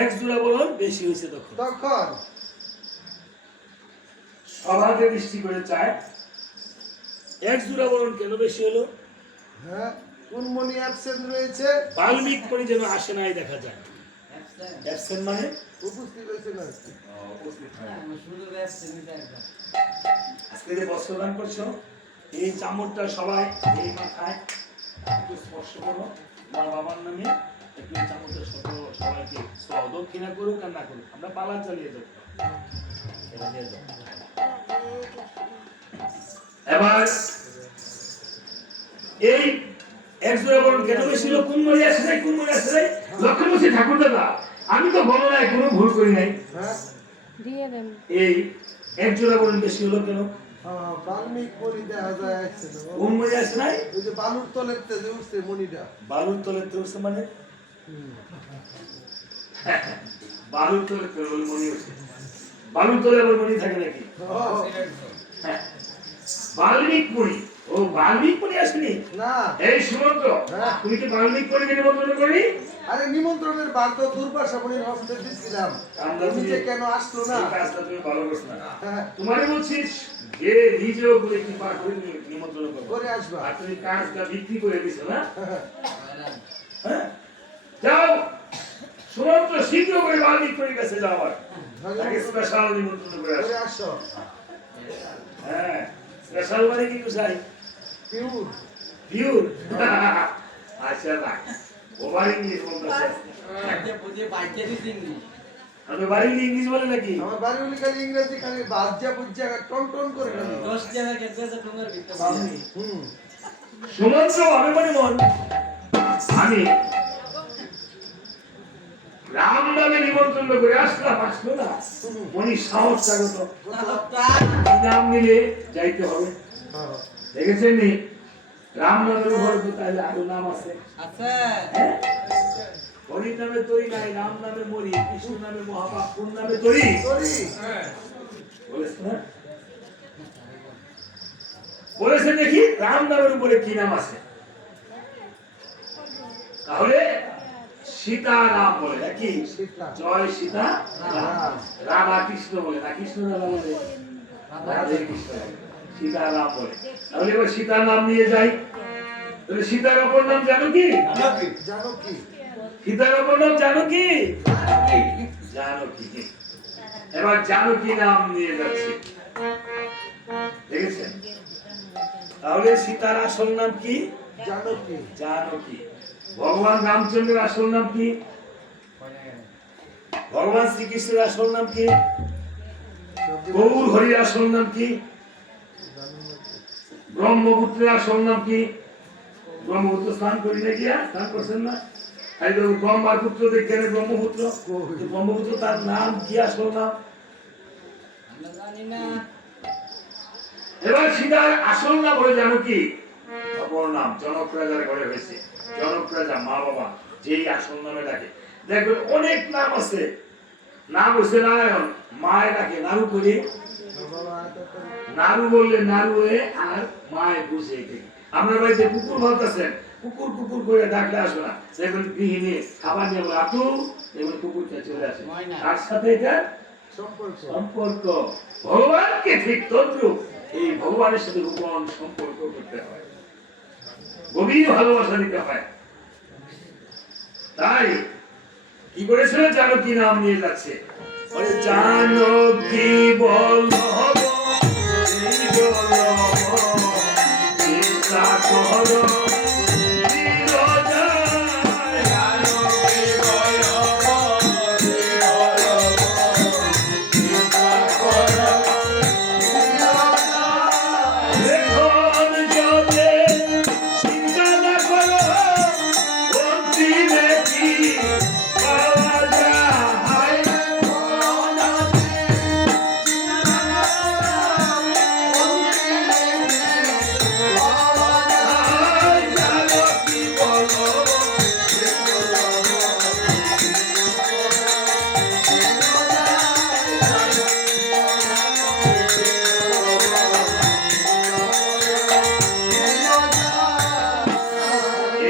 এক জোড়া বলুন বেশি হয়েছে। তখন সভাতে দৃষ্টি করে চায় এক জোড়া বলুন কেন বেশি হলো? হ্যাঁ, কোন মণি অ্যাবসেন্ট রয়েছে? বাল্মিক মণি যেন আসে নাই দেখা যায়। অ্যাবসেন্ট মানে উপস্থিত রয়েছে না? উপস্থিত হয়। আজকে যে বস্ত্র দান করছো, এই চামড়টা সবাই এই মাথায় একটু স্পর্শ করো, মা বাবার নামে একটু চামড়টা সবাইকে দক্ষিণা করুক আর না করুক, আমরা পালা চালিয়ে যাবো। এবার এই একজোড়া বলুন কেন বেশি হলো? কোন মনে আসে নাই, কোন মনে আসে নাই? লক্ষণ বলছি ঠাকুর দাদা, আমি তো গণনায় কোনো ভুল করি নাই। এই একজোড়া বলুন বেশি হলো কেন? বাল্মিক মণি দেখা যায় আছে না? কোন মনে আসে নাই? ওই যে বালুর তলের তেজে উঠছে মণিটা। বালুর তলে উঠছে মানে বালুর তলে মণি উঠছে। বালুর তলে আবার মণি থাকে নাকি? বাল্মিক মণি। ও বাল্মিক মণি আসেনি না? এই সুমন্ত্র, তুমি কি বাল্মিক মণিকে নিমন্ত্রণ করি? আরে নিমন্ত্রণের বার তো দুর্বাসা মণির হস্তে দিছিলাম, তুমি যে কেন আসলো না? এই কাজটা তুমি ভালো করছ না। তোমারে বলছিস যে নিজেও করে কি পার করে নিমন্ত্রণ করে আসবা, আর তুমি কাজটা বিক্রি করে দিছো না? হ্যাঁ, যাও সুমন্ত্র শীঘ্র করে বাল্মিক মণির কাছে যাও, আর তাকে স্পেশাল নিমন্ত্রণ করে আসো। হ্যাঁ, স্পেশাল মানে কি চাই? Pure pure. আচ্ছা না, ওভার ইংলিশ বলতেছে। আমি বাড়ি ইংলিশ বলে নাকি? আমার বাড়ি উনি খালি ইংরেজি খালি বাজ্জা বুজ্জা টন টন করে না। 10 টাকা কেটে আছে তোমার ভিতরে। সুমন্ত্র আমি মনে মন আমি রাম নামে নিমন্ত্রণ করে আসলাম, আসলো না উনি সাহস স্বাগত নাম নিলে যাইতে হবে। দেখেছেন নি রাম নামের উপর তাহলে আরো নাম আছে। হরি নামে তরি নাই, রাম নামে মরি, কৃষ্ণ নামে মহাপাপ, কোন নামে তরি বলেছে না? বলেছে দেখি রাম নামের উপরে কি নাম আছে? তাহলে সীতা রাম বলে নাকি? জয় সীতা রাম। রাধা কৃষ্ণ বলে না? কৃষ্ণ রাধা বলে, রাধে কৃষ্ণ সীতা রাম বলে। তাহলে এবার সীতার নাম নিয়ে যাই। তাহলে সীতার অপর নাম জানো কি? জানকী। সীতার অপর নাম জানকী। জানকী। এবার জানকী নাম নিয়ে যাচ্ছি, দেখেছেন? তাহলে সীতার আসল নাম কি? জানকী। জানকী। ভগবান রামচন্দ্রের আসল নাম কি? ভগবান শ্রীকৃষ্ণের আসল নাম কি? গৌর হরির আসল নাম কি? ব্রহ্মপুত্রের আসল নাম কি? ব্রহ্মপুত্র স্নান করি না গিয়া? স্নান করছেন না? এই যে ব্রহ্মার পুত্র দেখেন ব্রহ্মপুত্র, ব্রহ্মপুত্র তার নাম কি? আসল নাম আমরা জানি না। এবার সীতার আসল নাম হলো জানকী, অপর নাম জনক রাজার ঘরে হয়েছে। জনক রাজা মা বাবা যেই আসল নামে ডাকে, দেখবেন অনেক নাম আছে নাম হচ্ছে নারায়ণ, মায়ের ডাকে নারু করে, বাবা এটা তো নারু বললে নারু হয়ে আর মায়ের বুঝে এটাকে। আপনার বাড়িতে কুকুর বলতেছেন, কুকুর কুকুর করে ডাকলে আসবে না, দেখবেন গৃহিণী খাবার নিয়ে বলে আতু, দেখবেন কুকুরটা চলে আসে। তার সাথে এটা সম্পর্ক। সম্পর্ক। ভগবানকে ঠিক তদ্রুপ এই ভগবানের সাথে গোপন সম্পর্ক করতে হয়, গভীর ভালোবাসা দিতে হয়। তাই কি করেছিল জানকী নাম নিয়ে যাচ্ছে, বলে জানকী বল্লভ এই বল্লভ চিন্তা করো বিরজায়, জানকী বল্লভ এই বল্লভ চিন্তা করো বিরজায়। এখন যদি চিন্তা না করো অন্তিমে কি পাওয়া যায়, জানকী বল্লভ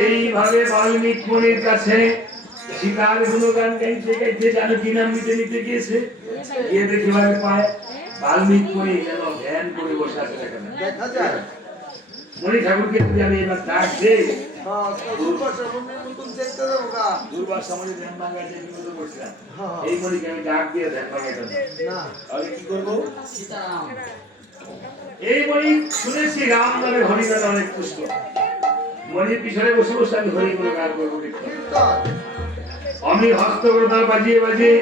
এইভাবে বাল্মীকি মুনির কাছে সীতার গুণগান গাইতে গাইতে জানকী নাম নিতে নিতে গিয়েছে। গিয়ে দেখিবার পায় বাল্মীকি মুনি যেন ধ্যান করে বসে আছে। দেখা যায়। মণি ঠাকুরকে যদি আমি এবার ডাক দেই, হ্যাঁ, তো দুর্বাসা মুনির মতন দেখতে দেবো গা। দুর্বাসা মুনি ধ্যান ভাঙাইতে বিপদে পড়ছিলাম, হ্যাঁ। এই মণিকে আমি ডাক দিয়ে ধ্যান ভাঙাইতাম না। তাহলে কি করবো? সীতারাম এই মণি শুনেছি রাম নামে হরিনামে অনেক পুষ্ট, মণির পিছনে বসে বসে আমি হরি করে গান করবো। কীর্তন। আমি হস্তকরতাল বাজিয়ে বাজিয়ে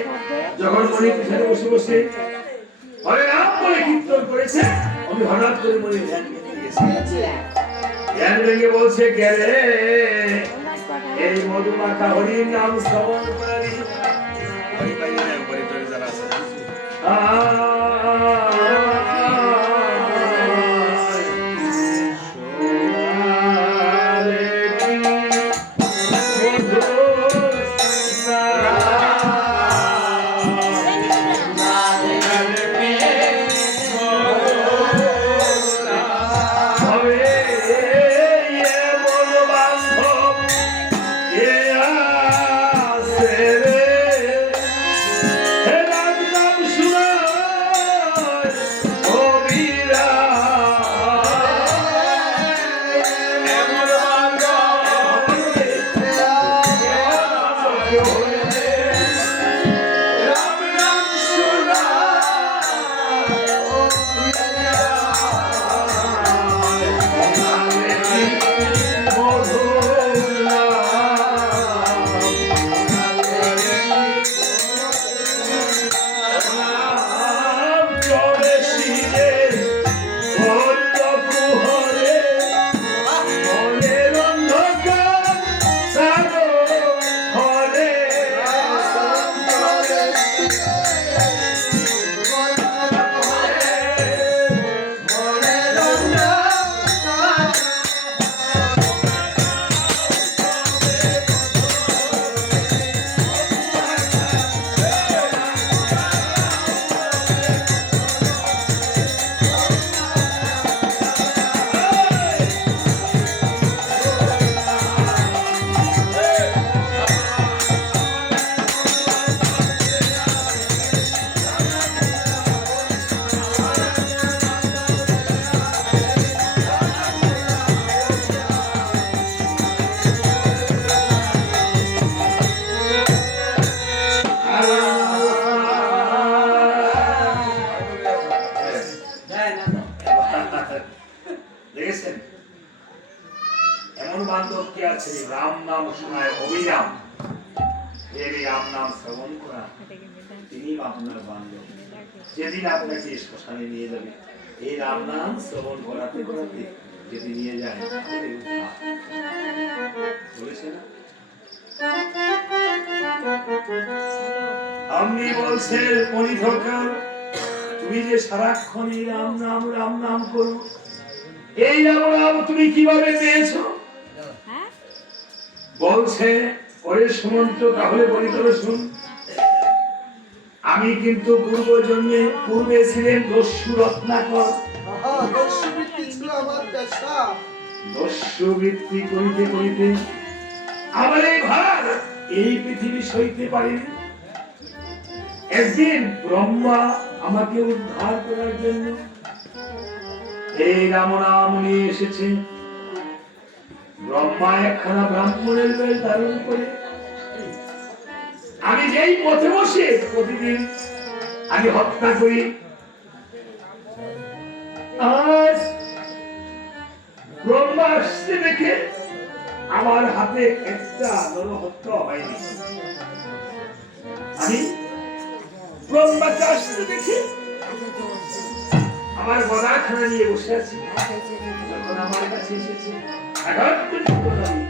যখন মণির পিছনে বসে বসে হরে রাম বলে কীর্তন করেছে, আমি হঠাৎ করে মণির ধ্যান ভেঙে গেছি। ধ্যান ভেঙে বলছে গেলে এই মধুমাখা হরির নাম শ্রবণ করি। হরি পাইলে না, হরি টরি যারা আছে। দেখেছেন এমন বান্ধব কি আছে রাম নাম শোনায় অবিরাম, এই রাম নাম শ্রবণ করা, তিনি আপনার বান্ধব। যেদিন আপনাকে শ্মশানে নিয়ে যাবে এই রাম নাম শ্রবণ করাতে করাতে যদি নিয়ে যায় বলেছে না। আপনি বলছেন মণি ঠাকুর তুমি যে সারাক্ষণ এই রাম নাম করো, এই রাম তুমি কিভাবে পেয়েছো? বলছে ওরে সুমন্ত তাহলে বলি তবে শুন, আমি কিন্তু পূর্বে ছিলেন দস্যু রত্নাকর। দস্যুবৃত্তি ছিল আমার পেশা। দস্যুবৃত্তি করিতে করিতে আমার এই ভার এই পৃথিবী সইতে পারিনি। একদিন ব্রহ্মা আমাকে উদ্ধার করার জন্য এই রাম নাম নিয়ে এসেছে। ব্রহ্মা একখানা ব্রাহ্মণের বেশ ধারণ করে আমি যেই পথে বসে প্রতিদিন আমি হত্যা করি, আজ ব্রহ্মা আসছে দেখে আমার হাতে একটা নরহত্যা হয়নি। আমি ব্রহ্মাকে আসতে দেখে আমার গদাখানা নিয়ে বসে আছি। যখন আমার কাছে এসেছে আঘাত পর্যন্ত আমি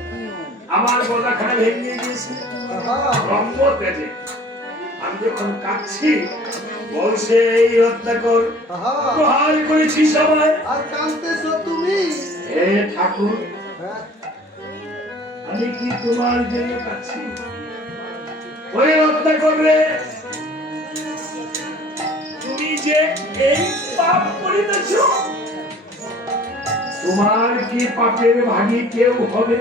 আমার গদাখানা ভেঙে গিয়েছে ব্রহ্ম তেজে। আমি যখন কাঁদছি বলছে এই রত্নাকর প্রহার করেছি সবাই আর কাঁদতেছো তুমি? হে ঠাকুর, আমি কি তোমার জন্য কাঁদছি? ওই রত্নাকর রে, তুমি যে এই পাপ করিতেছ, তোমার কি পাপের ভাগী কেউ হবে?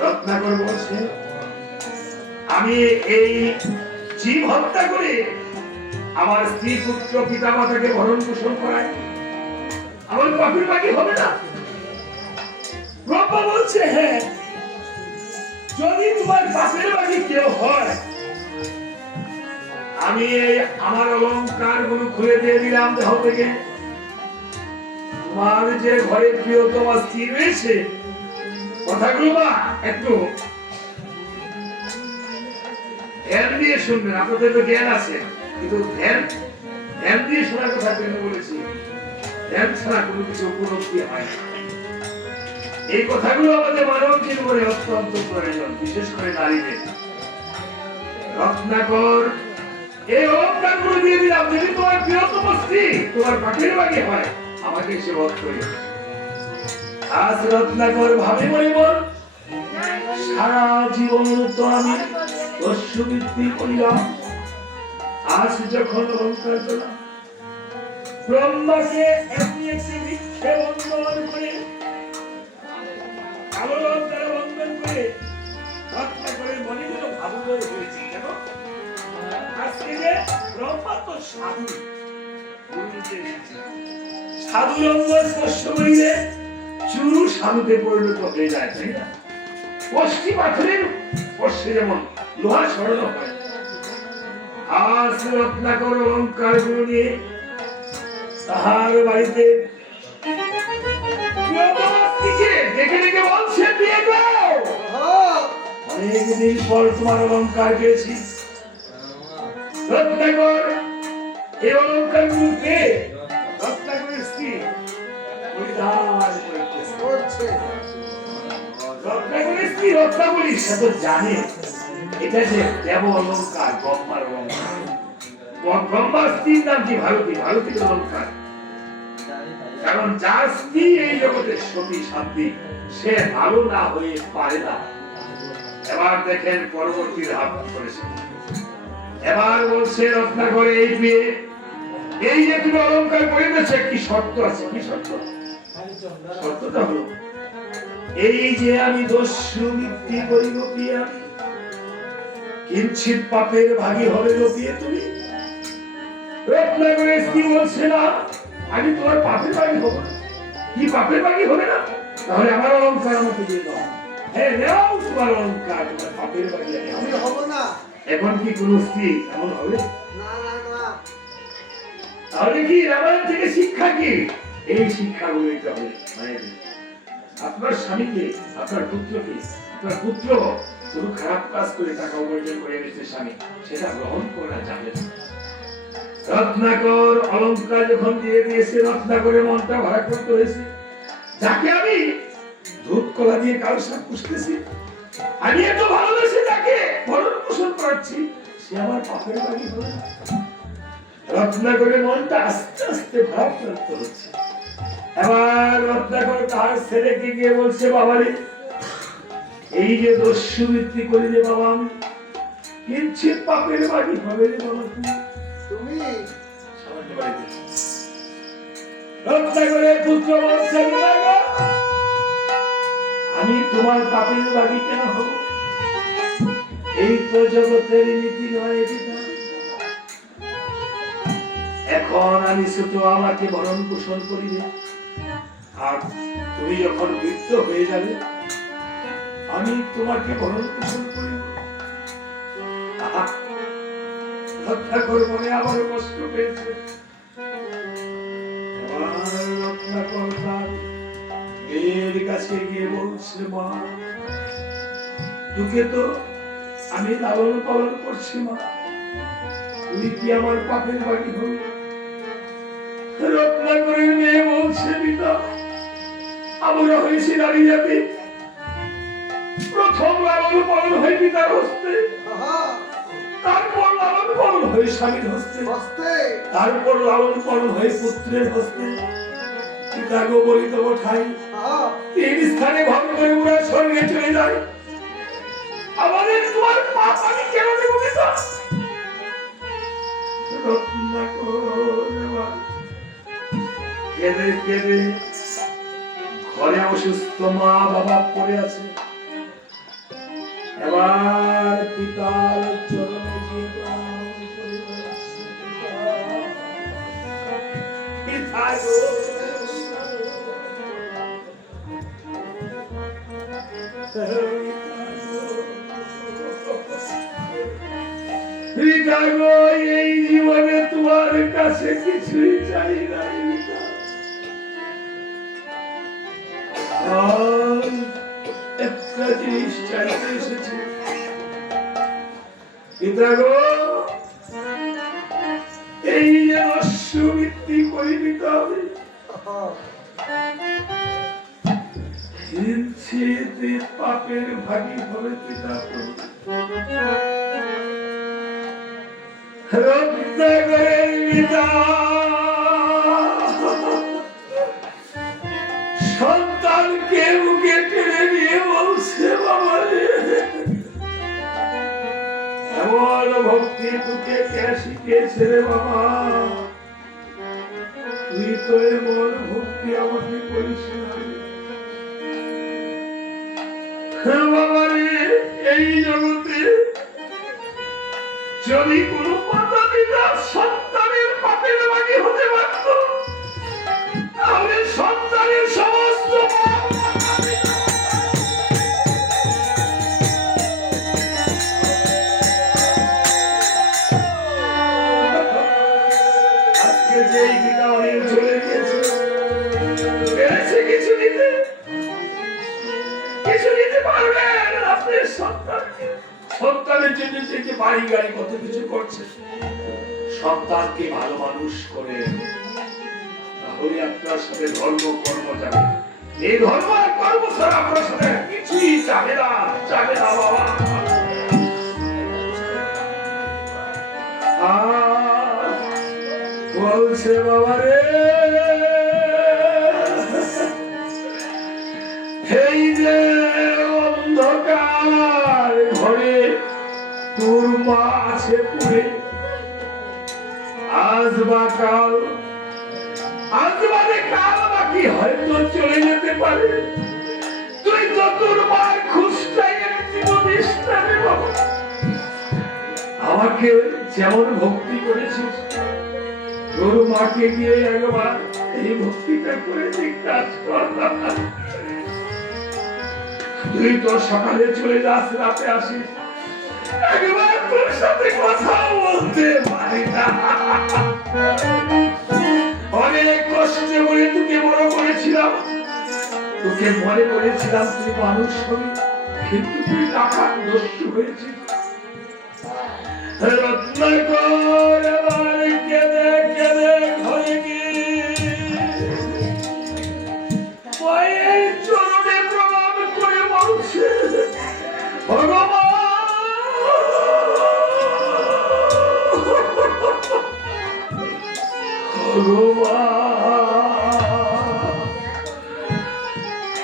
রত্নাকর বলছে আমি এই জীব হত্যা করে আমার স্ত্রী পুত্র পিতা মাতাকে ভরণ পোষণ করাই, আমার পাপের ভাগী হবে না? ব্রহ্মা বলছে হ্যাঁ, যদি তোমার পাপের ভাগী কেউ হয় আমি এই আমার অলংকার গুলো খুলে দিয়ে দিলাম দেহ থেকে। তোমার যে ঘরে প্রিয়তম স্ত্রী রয়েছে, কথাগুলো বা একটু ধ্যান দিয়ে শুনবেন। আপনাদের তো জ্ঞান আছে, কিন্তু ধ্যান দিয়ে শোনার কথা কেন বলেছি? ধ্যান ছাড়া কোনো কিছু উপলব্ধি হয় না। এই কথাগুলো আমাদের মানব জীবনে অত্যন্ত প্রয়োজন, বিশেষ করে নারীদের। রত্নাকর এই অলংকারগুলো দিয়ে দিলাম, যদি তোমার প্রিয়তম স্ত্রী তোমার পাখির বাকি হয় আমাকে সে বধ করিও। আজ রত্নাকর ভাবে মনে বল, সারা জীবন তো আমি দস্যুবৃত্তি করিলাম, আজ যখন অলংকার পেলাম ব্রহ্মাকে একটি একটি বৃক্ষে বন্ধন করে কালো রত্নার বন্ধন করে রত্নাকরের মনে যেন ভাবুদয় হয়েছে। কেন? আজকে যে ব্রহ্মা তো সাধু, সাধু রঙ্গ স্পর্শ করিলে চুরু সাধুতে পরিণত হয়ে যায়, তাই না? কষ্টি পাথরের স্পর্শে যেমন লোহা সরল হয়। আজ রত্নাকর অলংকার গুলো নিয়ে তাহার বাড়িতে ডেকে ডেকে বলছে, দিয়ে যাও, অনেকদিন পর তোমার অলংকার পেয়েছি। রত্নাকর এই অলংকার গুলো পেয়ে রত্নাকরের স্ত্রী পরিধান করছে। রত্নাকরের স্ত্রী রত্নাকরী সে তো জানে এটা যে দেব অলংকার, ব্রহ্মার অলংকার। ব্রহ্মার স্ত্রীর নাম কি? ভারতী। ভারতীর অলংকার। কারণ যার স্ত্রী এই জগতের সতী শান্তি, সে ভালো না হয়ে পারে না। এবার দেখেন পরবর্তী ধাপ করেছে। এবার বলছে রত্নাকর এই বিয়ে, এই যে তুমি অলংকার করিতেছে, কি শর্ত আছে? কি শর্ত? শর্তটা হলো এই যে আমি দস্যুবৃত্তি করি গোপিয়ে, আমি কিঞ্চিত পাপের ভাগী হবে গোপিয়ে তুমি। রত্নাকরের স্ত্রী বলছে না, আমি তোমার পাপের ভাগী হবো না। কি পাপের ভাগী হবে না? তাহলে আমার অলংকার আমাকে দিয়ে দাও। হ্যাঁ, নাও তোমার অলংকার, তোমার পাপের ভাগী আমি হব না। এখন কি কোন স্ত্রী এমন হবে? না না না। তাহলে কি রামায়ণ থেকে শিক্ষা কি? এই শিক্ষাগুলো নিতে হবে মায়ের। আপনার স্বামীকে, আপনার পুত্রকে, আপনার পুত্র শুধু খারাপ কাজ করে টাকা উপার্জন করে এনেছে স্বামী, সেটা গ্রহণ করা যাবে না। রত্নাকর অলংকার যখন দিয়ে দিয়েছে, রত্নাকরের মনটা ভাড়া করতে হয়েছে। যাকে আমি দুধ কলা দিয়ে কাল সাপ পুষতেছি, আমি এত ভালোবেসে তাকে ভরণ পোষণ করাচ্ছি, সে আমার পাপের ভাগী হবে না। রত্নাকরের মনটা আস্তে আস্তে ভারাক্রান্ত হচ্ছে। এবার রত্নাকর তার ছেলেকে গিয়ে বলছে, বাবারে এই যে দস্যুবৃত্তি করি যে বাবা, আমি কিঞ্চিত পাপের বাড়ি হবে রে বাবা তুমি সামান্য বাড়িতে রক্ষা করে পুত্র বলছে বিদায়। আমি তোমার পাপের বাড়ি কেন হব? এই তো জগতের নীতি নয় পিতা। এখন আমি ছোট, আমাকে ভরণ পোষণ করিবে, আর তুমি যখন বৃদ্ধ হয়ে যাবে আমি তোমাকে ভরণ পোষণ করিব। আহা, রক্ষা করবো না, আমারও কষ্ট পেয়েছে। এবার রক্ষা করতাম মেয়ের কাছে গিয়ে বলছে, মা তোকে তো আমি লালন পালন করছি, মা তুই কি আমার পাপের বাড়ি হবি? রত্নাকরের মেয়ে বলছে, পিতা আমরা হয়েছি নারী জাতি, প্রথম লালন পালন হয় পিতার হস্তে, আহা, তারপর লালন পালন হয় স্বামীর হস্তে, হস্তে তারপর লালন পালন হয় পুত্রের হস্তে। পিতা গো বলিত ঠাই আহা, তিন স্থানে ভাগ করে উড়া স্বর্গে চলে যায়, আমাদের তোমার পাপ আমি কেন দেব পিতা? রত্নাকর কেঁদে কেঁদে ঘরে অসুস্থ মা বাবা পড়ে আছে। এবার পিতার চরণে গিয়ে প্রণাম করে বলছে, পিতা গো, পিতা গো, এই জীবনে তোমার কাছে কিছুই চাই নাই পিতা। আজ একটা জিনিস চাইতে এসেছি পিতা গো, এই যে নস্য বৃত্তি করি পিতা হবে, আহা, হিংসেতে পাপের ভাগী হবে পিতা প্রভু। রত্নাকরের পিতা সন্তানকে বুকে টেনে নিয়ে বলছে, বাবা রে এমন ভক্তি তোকে কে শিখিয়েছে রে বাবা? তুই তো এমন ভক্তি আমাকে করিস না বাবা রে। এই জগতে যদি কোনো মাতা পিতা সন্তানের পাপের বাড়ি হতে পারত, তাহলে সন্তানের সমস্ত পাপ আজকে যেই পিতা অনেক চলে গিয়েছে, পেরেছে কিছু নিতে, কিছু নিতে পারবেন আপনার সন্তানকে। সন্তানের জন্য যে বাড়ি গাড়ি কত কিছু করছে, সন্তানকে ভালো মানুষ করে, তাহলে আপনার সাথে ধর্ম কর্ম যাবে। এই ধর্ম আর কর্ম ছাড়া আপনার সাথে কিছুই যাবে না, যাবে না বাবা। বলছে বাবা রে, এই যে অন্ধকার ঘরে তোর মা আছে পুরে, আজ বা কাল, আজ বাদে কাল বাকি হয়তো চলে যেতে পারে, তুই তো তোর মার খুশটাই একটি বলিস না রে বাবা। আমাকে যেমন ভক্তি করেছিস, তোর মাকে গিয়ে একবার এই ভক্তিটা করে কাজ কর। তুই তো সকালে চলে যাস, রাতে আসিস, একবার তোর সাথে কথা বলতে পারি না। অনেক কষ্টে বলে তোকে বড় করেছিলাম, তোকে মনে করেছিলাম তুই মানুষ হবি, কিন্তু তুই টাকা দস্যু হয়েছিস। রত্নাকর এবার কেঁদে কেঁদে ঘরে গিয়ে মায়ের চরণে প্রণাম করে বলছে, ভগবান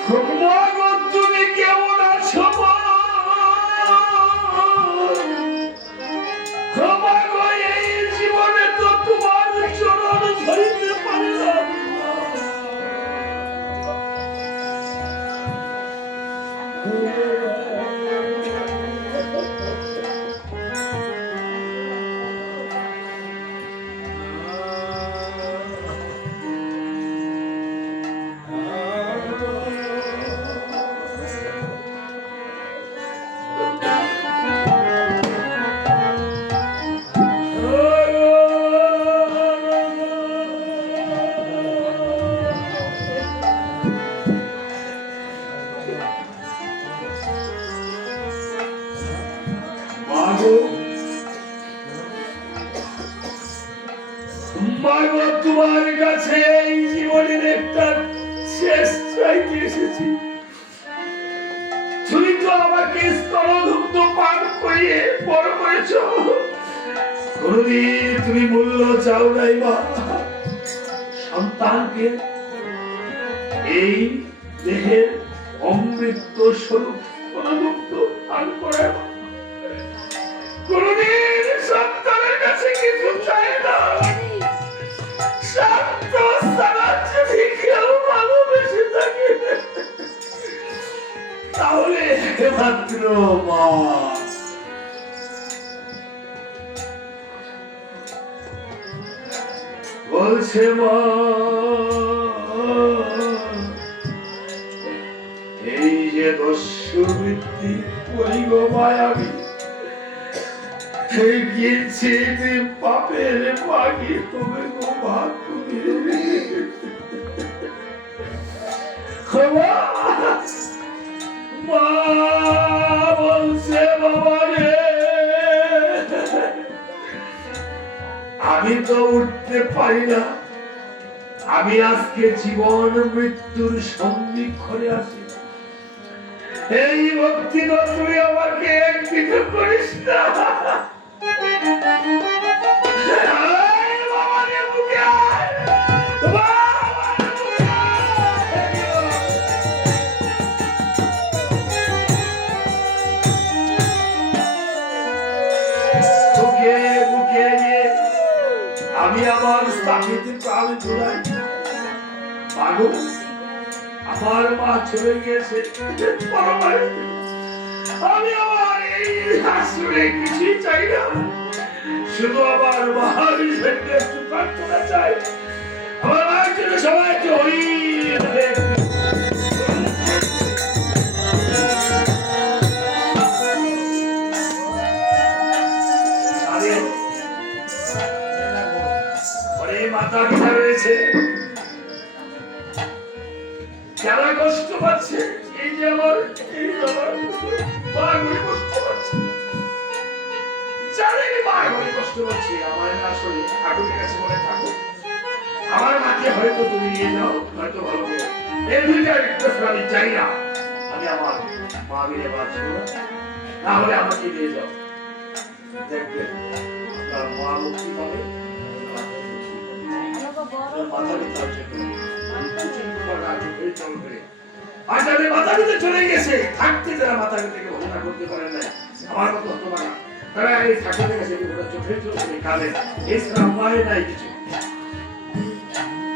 ভগবান তুমি কেমন আছো? চাইতে এসেছি। তুমি তো আমাকে স্তনধুগ্ধ পান করিয়ে বড় করেছ, কোনদিন তুমি মূল্য চাও নাই মা। সন্তানকে এই দেহের অমৃত স্বরূপ স্তনধুগ্ধ পান করে কোনদিন সন্তানের কাছে কিছু চায় না। শান্ত সারাজ্য ভিক্ষেও ভালোবেসে থাকে, তাহলে মাত্র মা। বলছে মা, এই যে দস্যুবৃত্তি করিব মায়াবী, সেই গিয়েছে পাপের পাগি তুমি গো মা, তুমি মা। বলছে বাবা রে, আমি তো উঠতে পারি না, আমি আজকে জীবন মৃত্যুর সন্ধিক্ষণে আছি। এই ভক্তি তো তুই আমাকে একদিন করিস না। আমি আমার স্বামীকে প্রাণ জোড়াই, পাগল আমার মা চলে গেছে, আমি আমার এই শাশুড়ি কিছুই চাই না, শুধু আমার মার জন্য একটু প্রার্থনা চাই। আমার মায়ের জন্য সবাই একটু হই। মাথা ব্যথা রয়েছে, যারা কষ্ট পাচ্ছে, এই যে আমার কষ্ট পাচ্ছে, জানেন কষ্ট পাচ্ছে, আমার আসলে ঠাকুরের কাছে বলে থাকো, আমার মাকে হয়তো তুমি নিয়ে যাও, হয়তো ভালো হবে। এই দুইটা রিকোয়েস্ট আমি চাই না, আমি আমার মা মিলে বাঁচব, না হলে আমাকে নিয়ে যাও, দেখবেন আপনার মা মুক্তি পাবে। চলে গেছে থাকতে, যারা মাথা থেকে ঘটনা করতে পারে না, আমার মতো হতো না, তারা এই ঠাকুরের কাছে চোখে চোখে কাঁদে, এছাড়া উপায় নাই কিছু।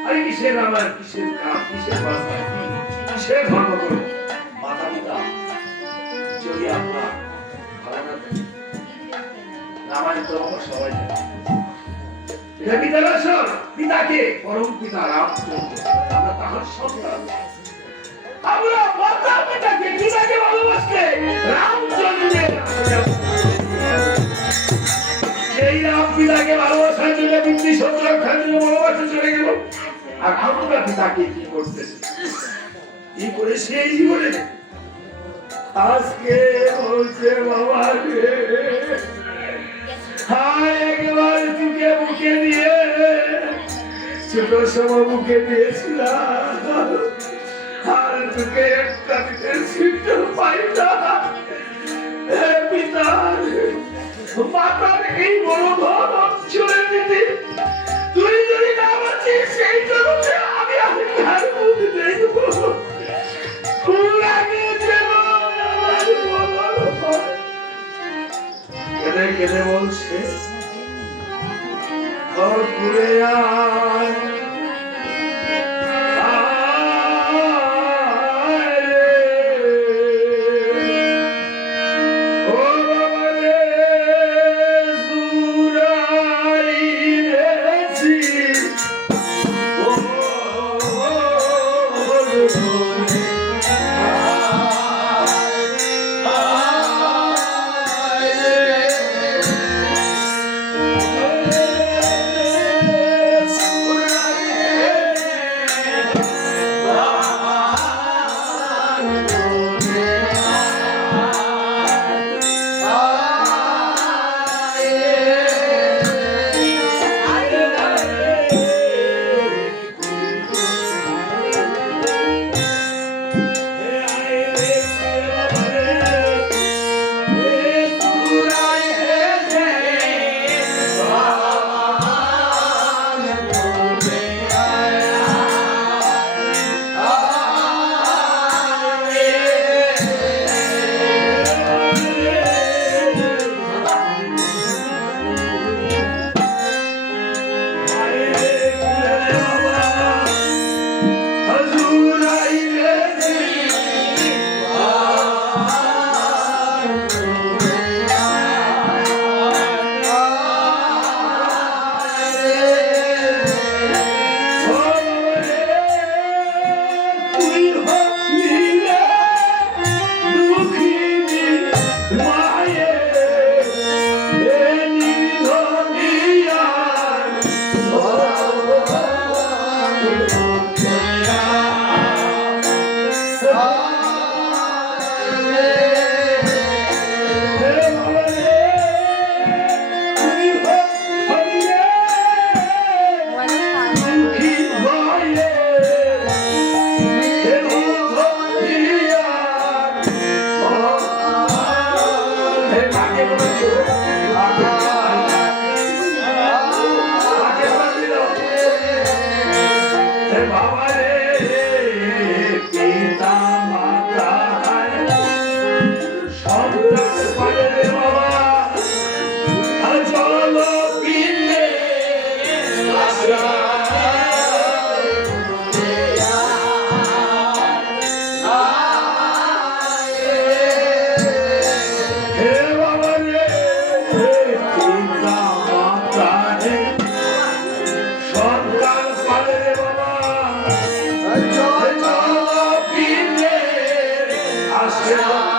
আরে কিসের আমার, কিসের কাজ, কিসের বাস্তা, কিসের ধর্ম করো, মাতা পিতা যদি আপনার ভালো না থাকে, আমার তো সবাই জানে। পিতাকে পরম পিতা রামচন্দ্র, আমরা তাহার সন্তান, আমরা মাতা পিতাকে পিতাকে ভালোবাসলে রামচন্দ্রের, এই রাম পিতাকে ভালোবাসার জন্য বিন্দু সত্য ভালোবাসা চলে গেল, আর আমরা পিতাকে কি করতেছি, কি করে সেই জীবনে আজকে বলছে বাবা রে, একবার তোকে বুকে দিয়ে ছোট সময় বুকে দিয়েছিলাম, আর তোকে একটা দিনের সিদ্ধ পাই না। পিতার মাতার এই বড় ঘর অঞ্চলে দিতে তুই যদি না বাঁচিস, সেই জগতে আমি আর মুখ দেখবো, কেঁদে কেঁদে বলছে ঘর ঘুরে আয়, জয় পিনে আসে রে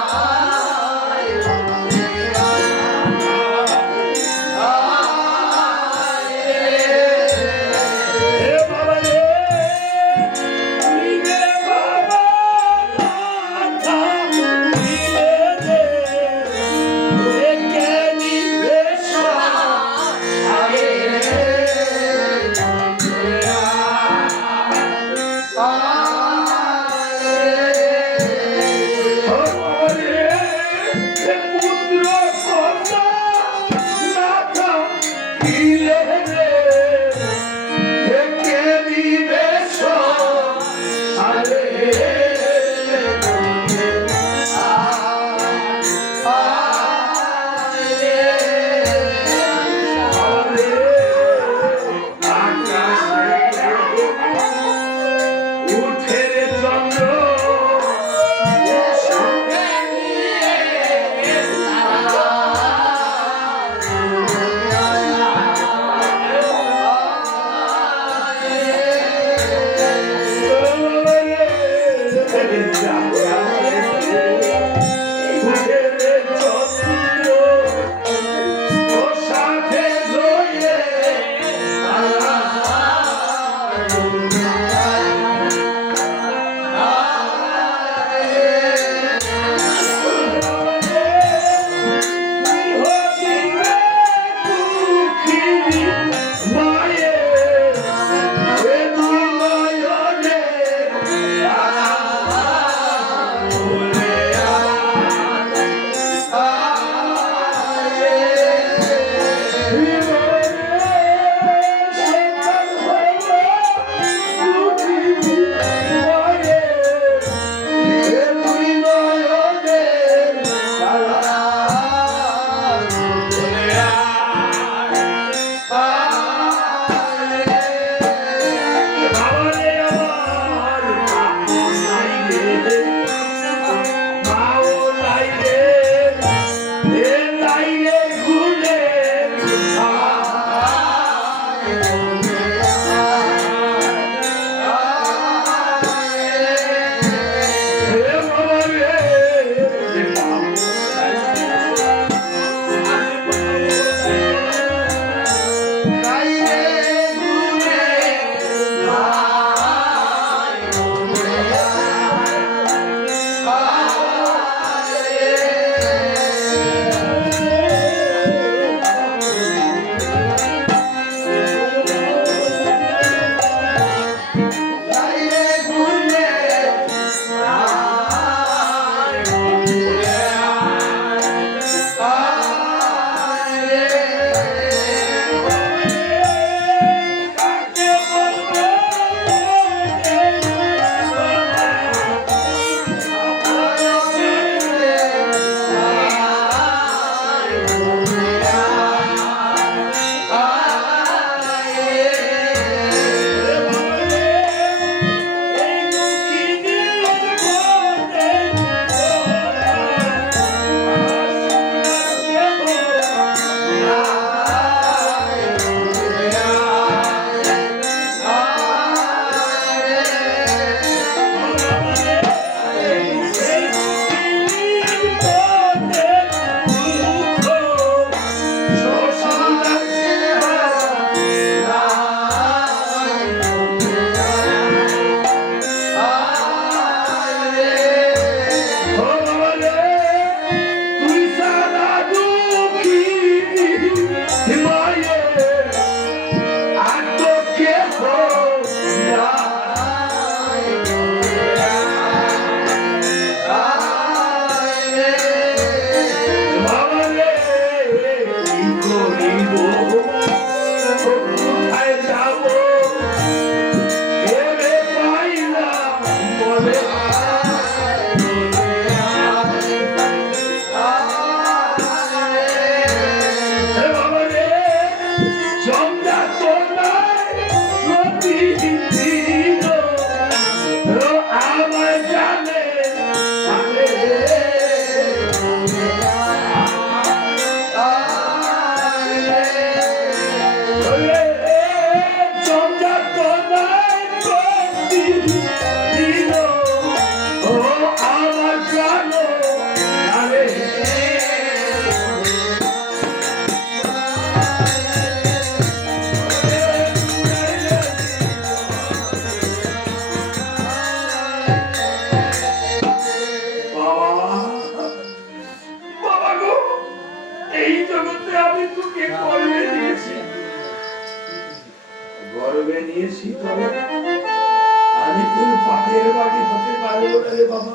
ভাগের বাড়ি হতে পারে না রে বাবা।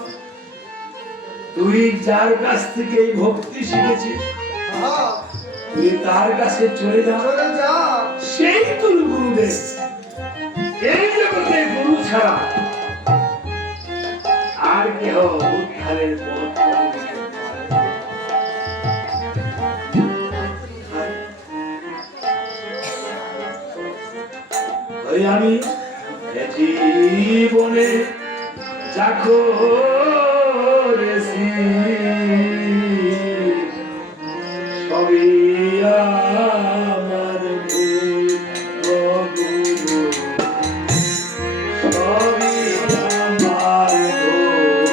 তুই যার কাছ থেকে এই ভক্তি শিখেছিস হ্যাঁ, তুই তার কাছে চলে যা, চলে যা। সেই তোর গুরুদেব। এই জগতে গুরু ছাড়া আর কেহ উদ্ধারের পথ করে দিতে পারে না। ওই আমি এ জীবনে যা করেছি সবই আমার ভুল, ও গুরু, সবই আমার ভুল।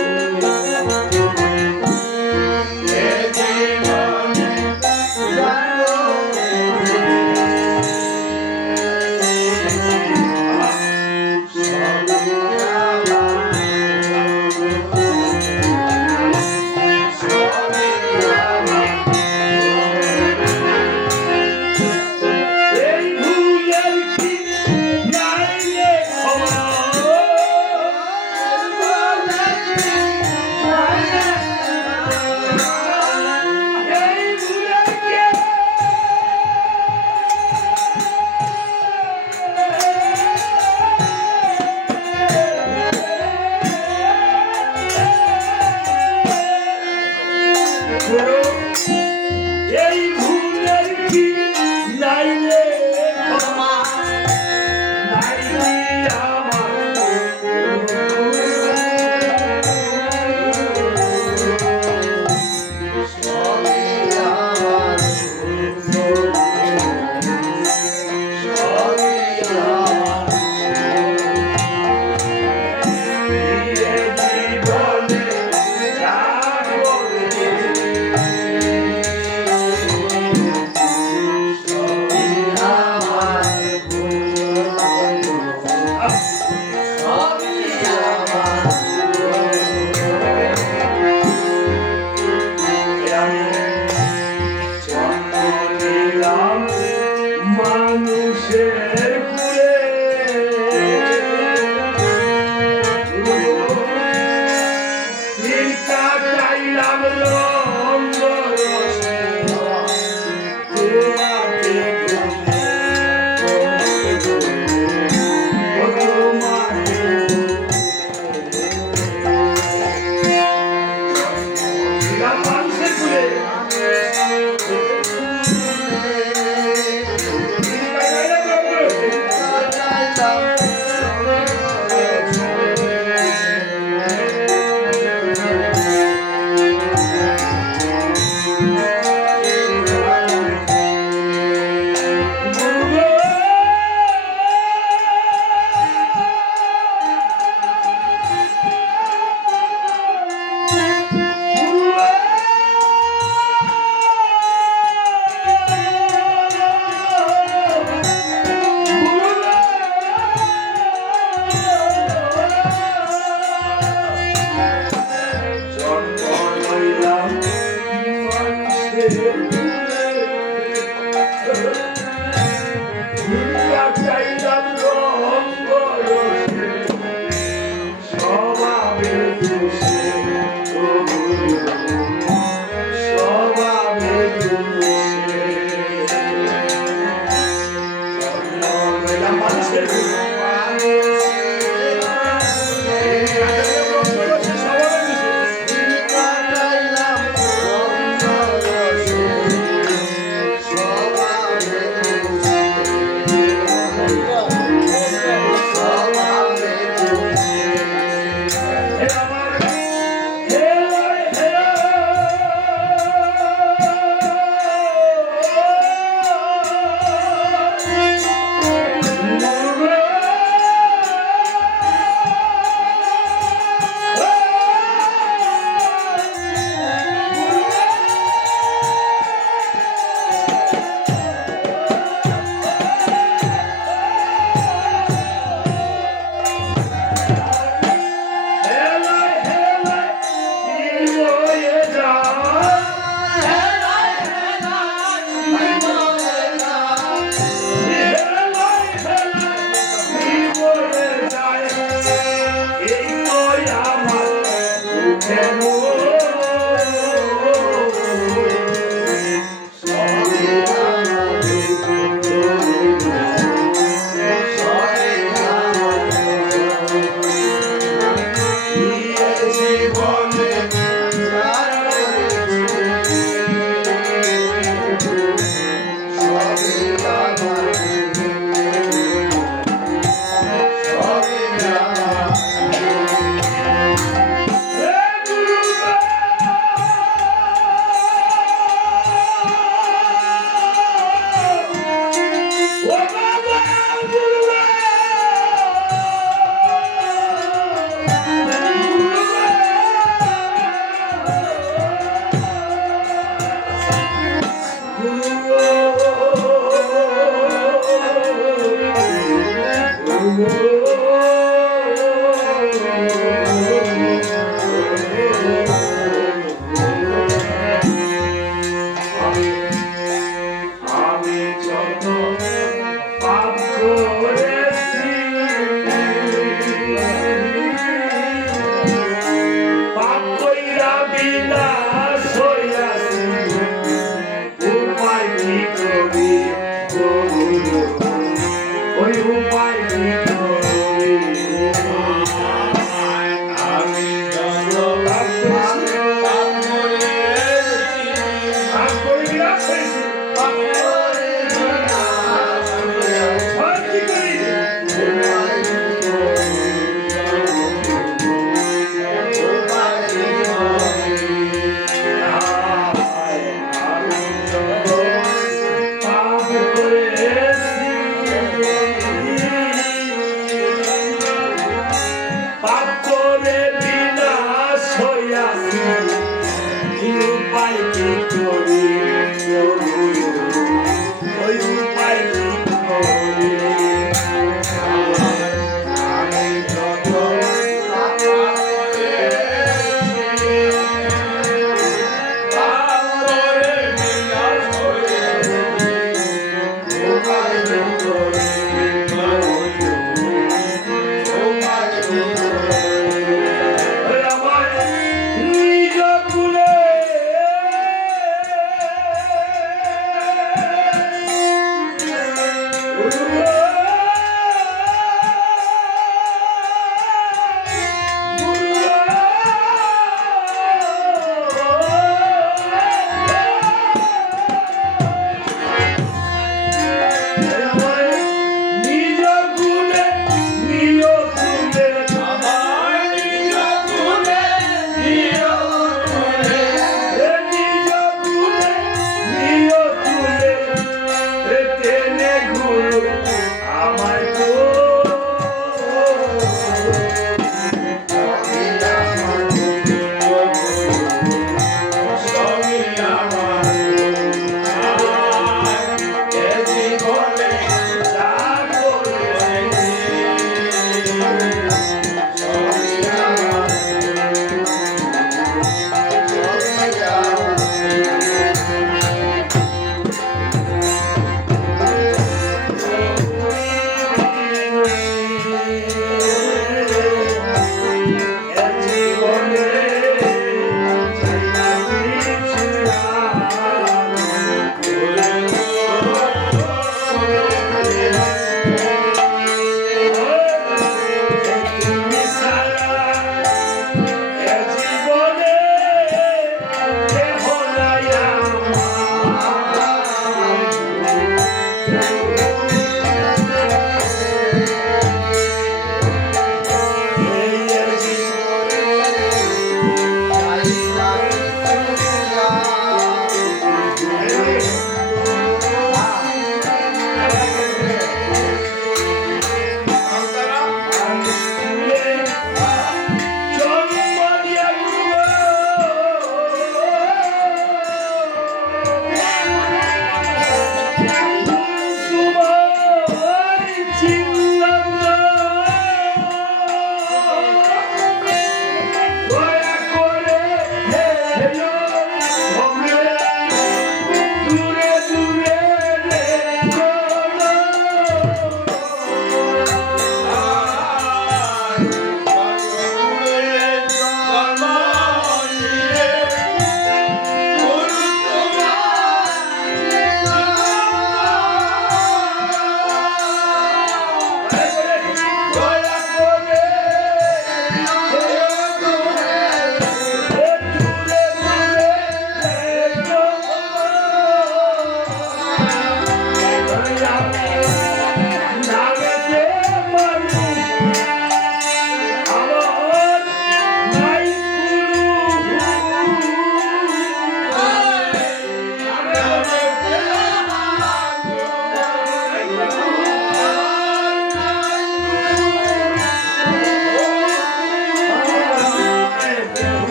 এ জীবনে যা করেছি কেন জীবনে আমি যত পাপ করেছি পাপ কইরা বিনাশ হইয়াছি উপায় কি করি ওই উপায় কি করি আমি যত পাপ কইরা হইছি আর কি করি পাপ করেছি পাপ করে বিনাশ হইয়াছি কি উপায় কি করি ওই উপায় কি করি আমি যত পাপ করেছি পাপ করে বিনাশ হয়েছি উপায় কি করি উপায় কি করি আমার নিজ কুলে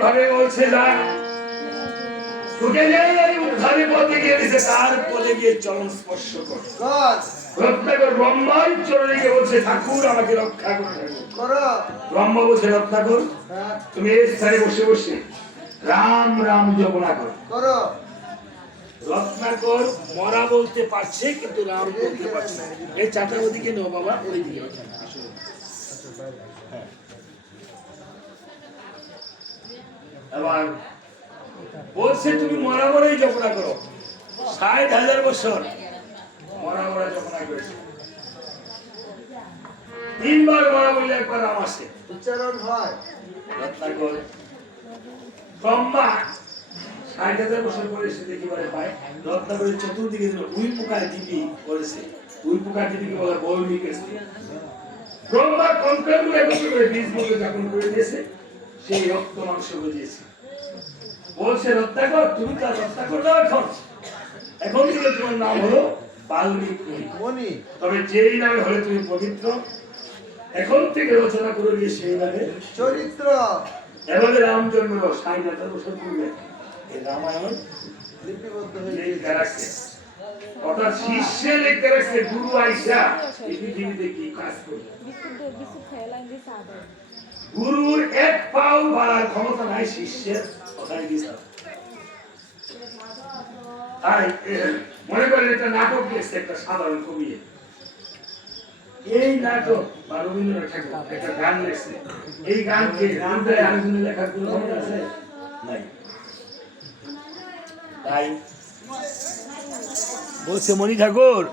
এইভাবে বলছে যা তোকে যে উদ্ধারে পথে গিয়ে দিছে তার পথে গিয়ে চরণ স্পর্শ কর কর রত্নাকর ব্রহ্মার চরণে গিয়ে বলছে ঠাকুর আমাকে রক্ষা করো করো ব্রহ্মা বলছে রত্নাকর হ্যাঁ তুমি এই স্থানে বসে বসে রাম রাম জপনা করো করো রত্নাকর মরা বলতে পারছে কিন্তু রাম বলতে পারছে না এই চাটা ওদিকে নেও বাবা ওইদিকে আসো এবার বলছে তুমি মরা মরাই জপনা করো ৬০,০০০ বছর মরা মরা জপনা করেছে ৩ বার মরা বললে একবার রাম আসে উচ্চারণ হয় রত্নাকর ব্রহ্মা ৬০,০০০ বছর পরে এসে দেখিবারে পায় রত্নাকরের চতুর্দিকে উই পোকায় দিবি করেছে উই পোকায় দিবিকে বলে বৌলিক ব্রহ্মা কন্ট্রোল করে বীজ মুখে যাপন করে দিয়েছে সেই রক্ত মাংস বুঝিয়েছে বলছে রত্নাকর তুমি তার রত্নাকর দাও এখন থেকে তোমার নাম হলো বাল্মীকি মনি তবে যেই নামে হলে তুমি পবিত্র এখন থেকে রচনা করে দিয়ে সেই নামে চরিত্র এভাবে রাম জন্ম ৬০,০০০ বছর পূর্বে এই রামায়ণ লিপিবদ্ধ লিখে রাখছে অর্থাৎ শিষ্যে লিখে রাখছে গুরু আইসা এই পৃথিবীতে কি কাজ করবে গুরুর এক পাও বাড়ার ক্ষমতা নাই শিষ্যের কথাই দিছে তাই মনে করেন একটা নাটক লিখছে একটা সাধারণ কবি এই নাটক বা রবীন্দ্রনাথ ঠাকুর একটা গান লিখছে এই গানকে গানটায় আরেকজনের লেখার কোনো ক্ষমতা আছে নাই তাই বলছে মণি ঠাকুর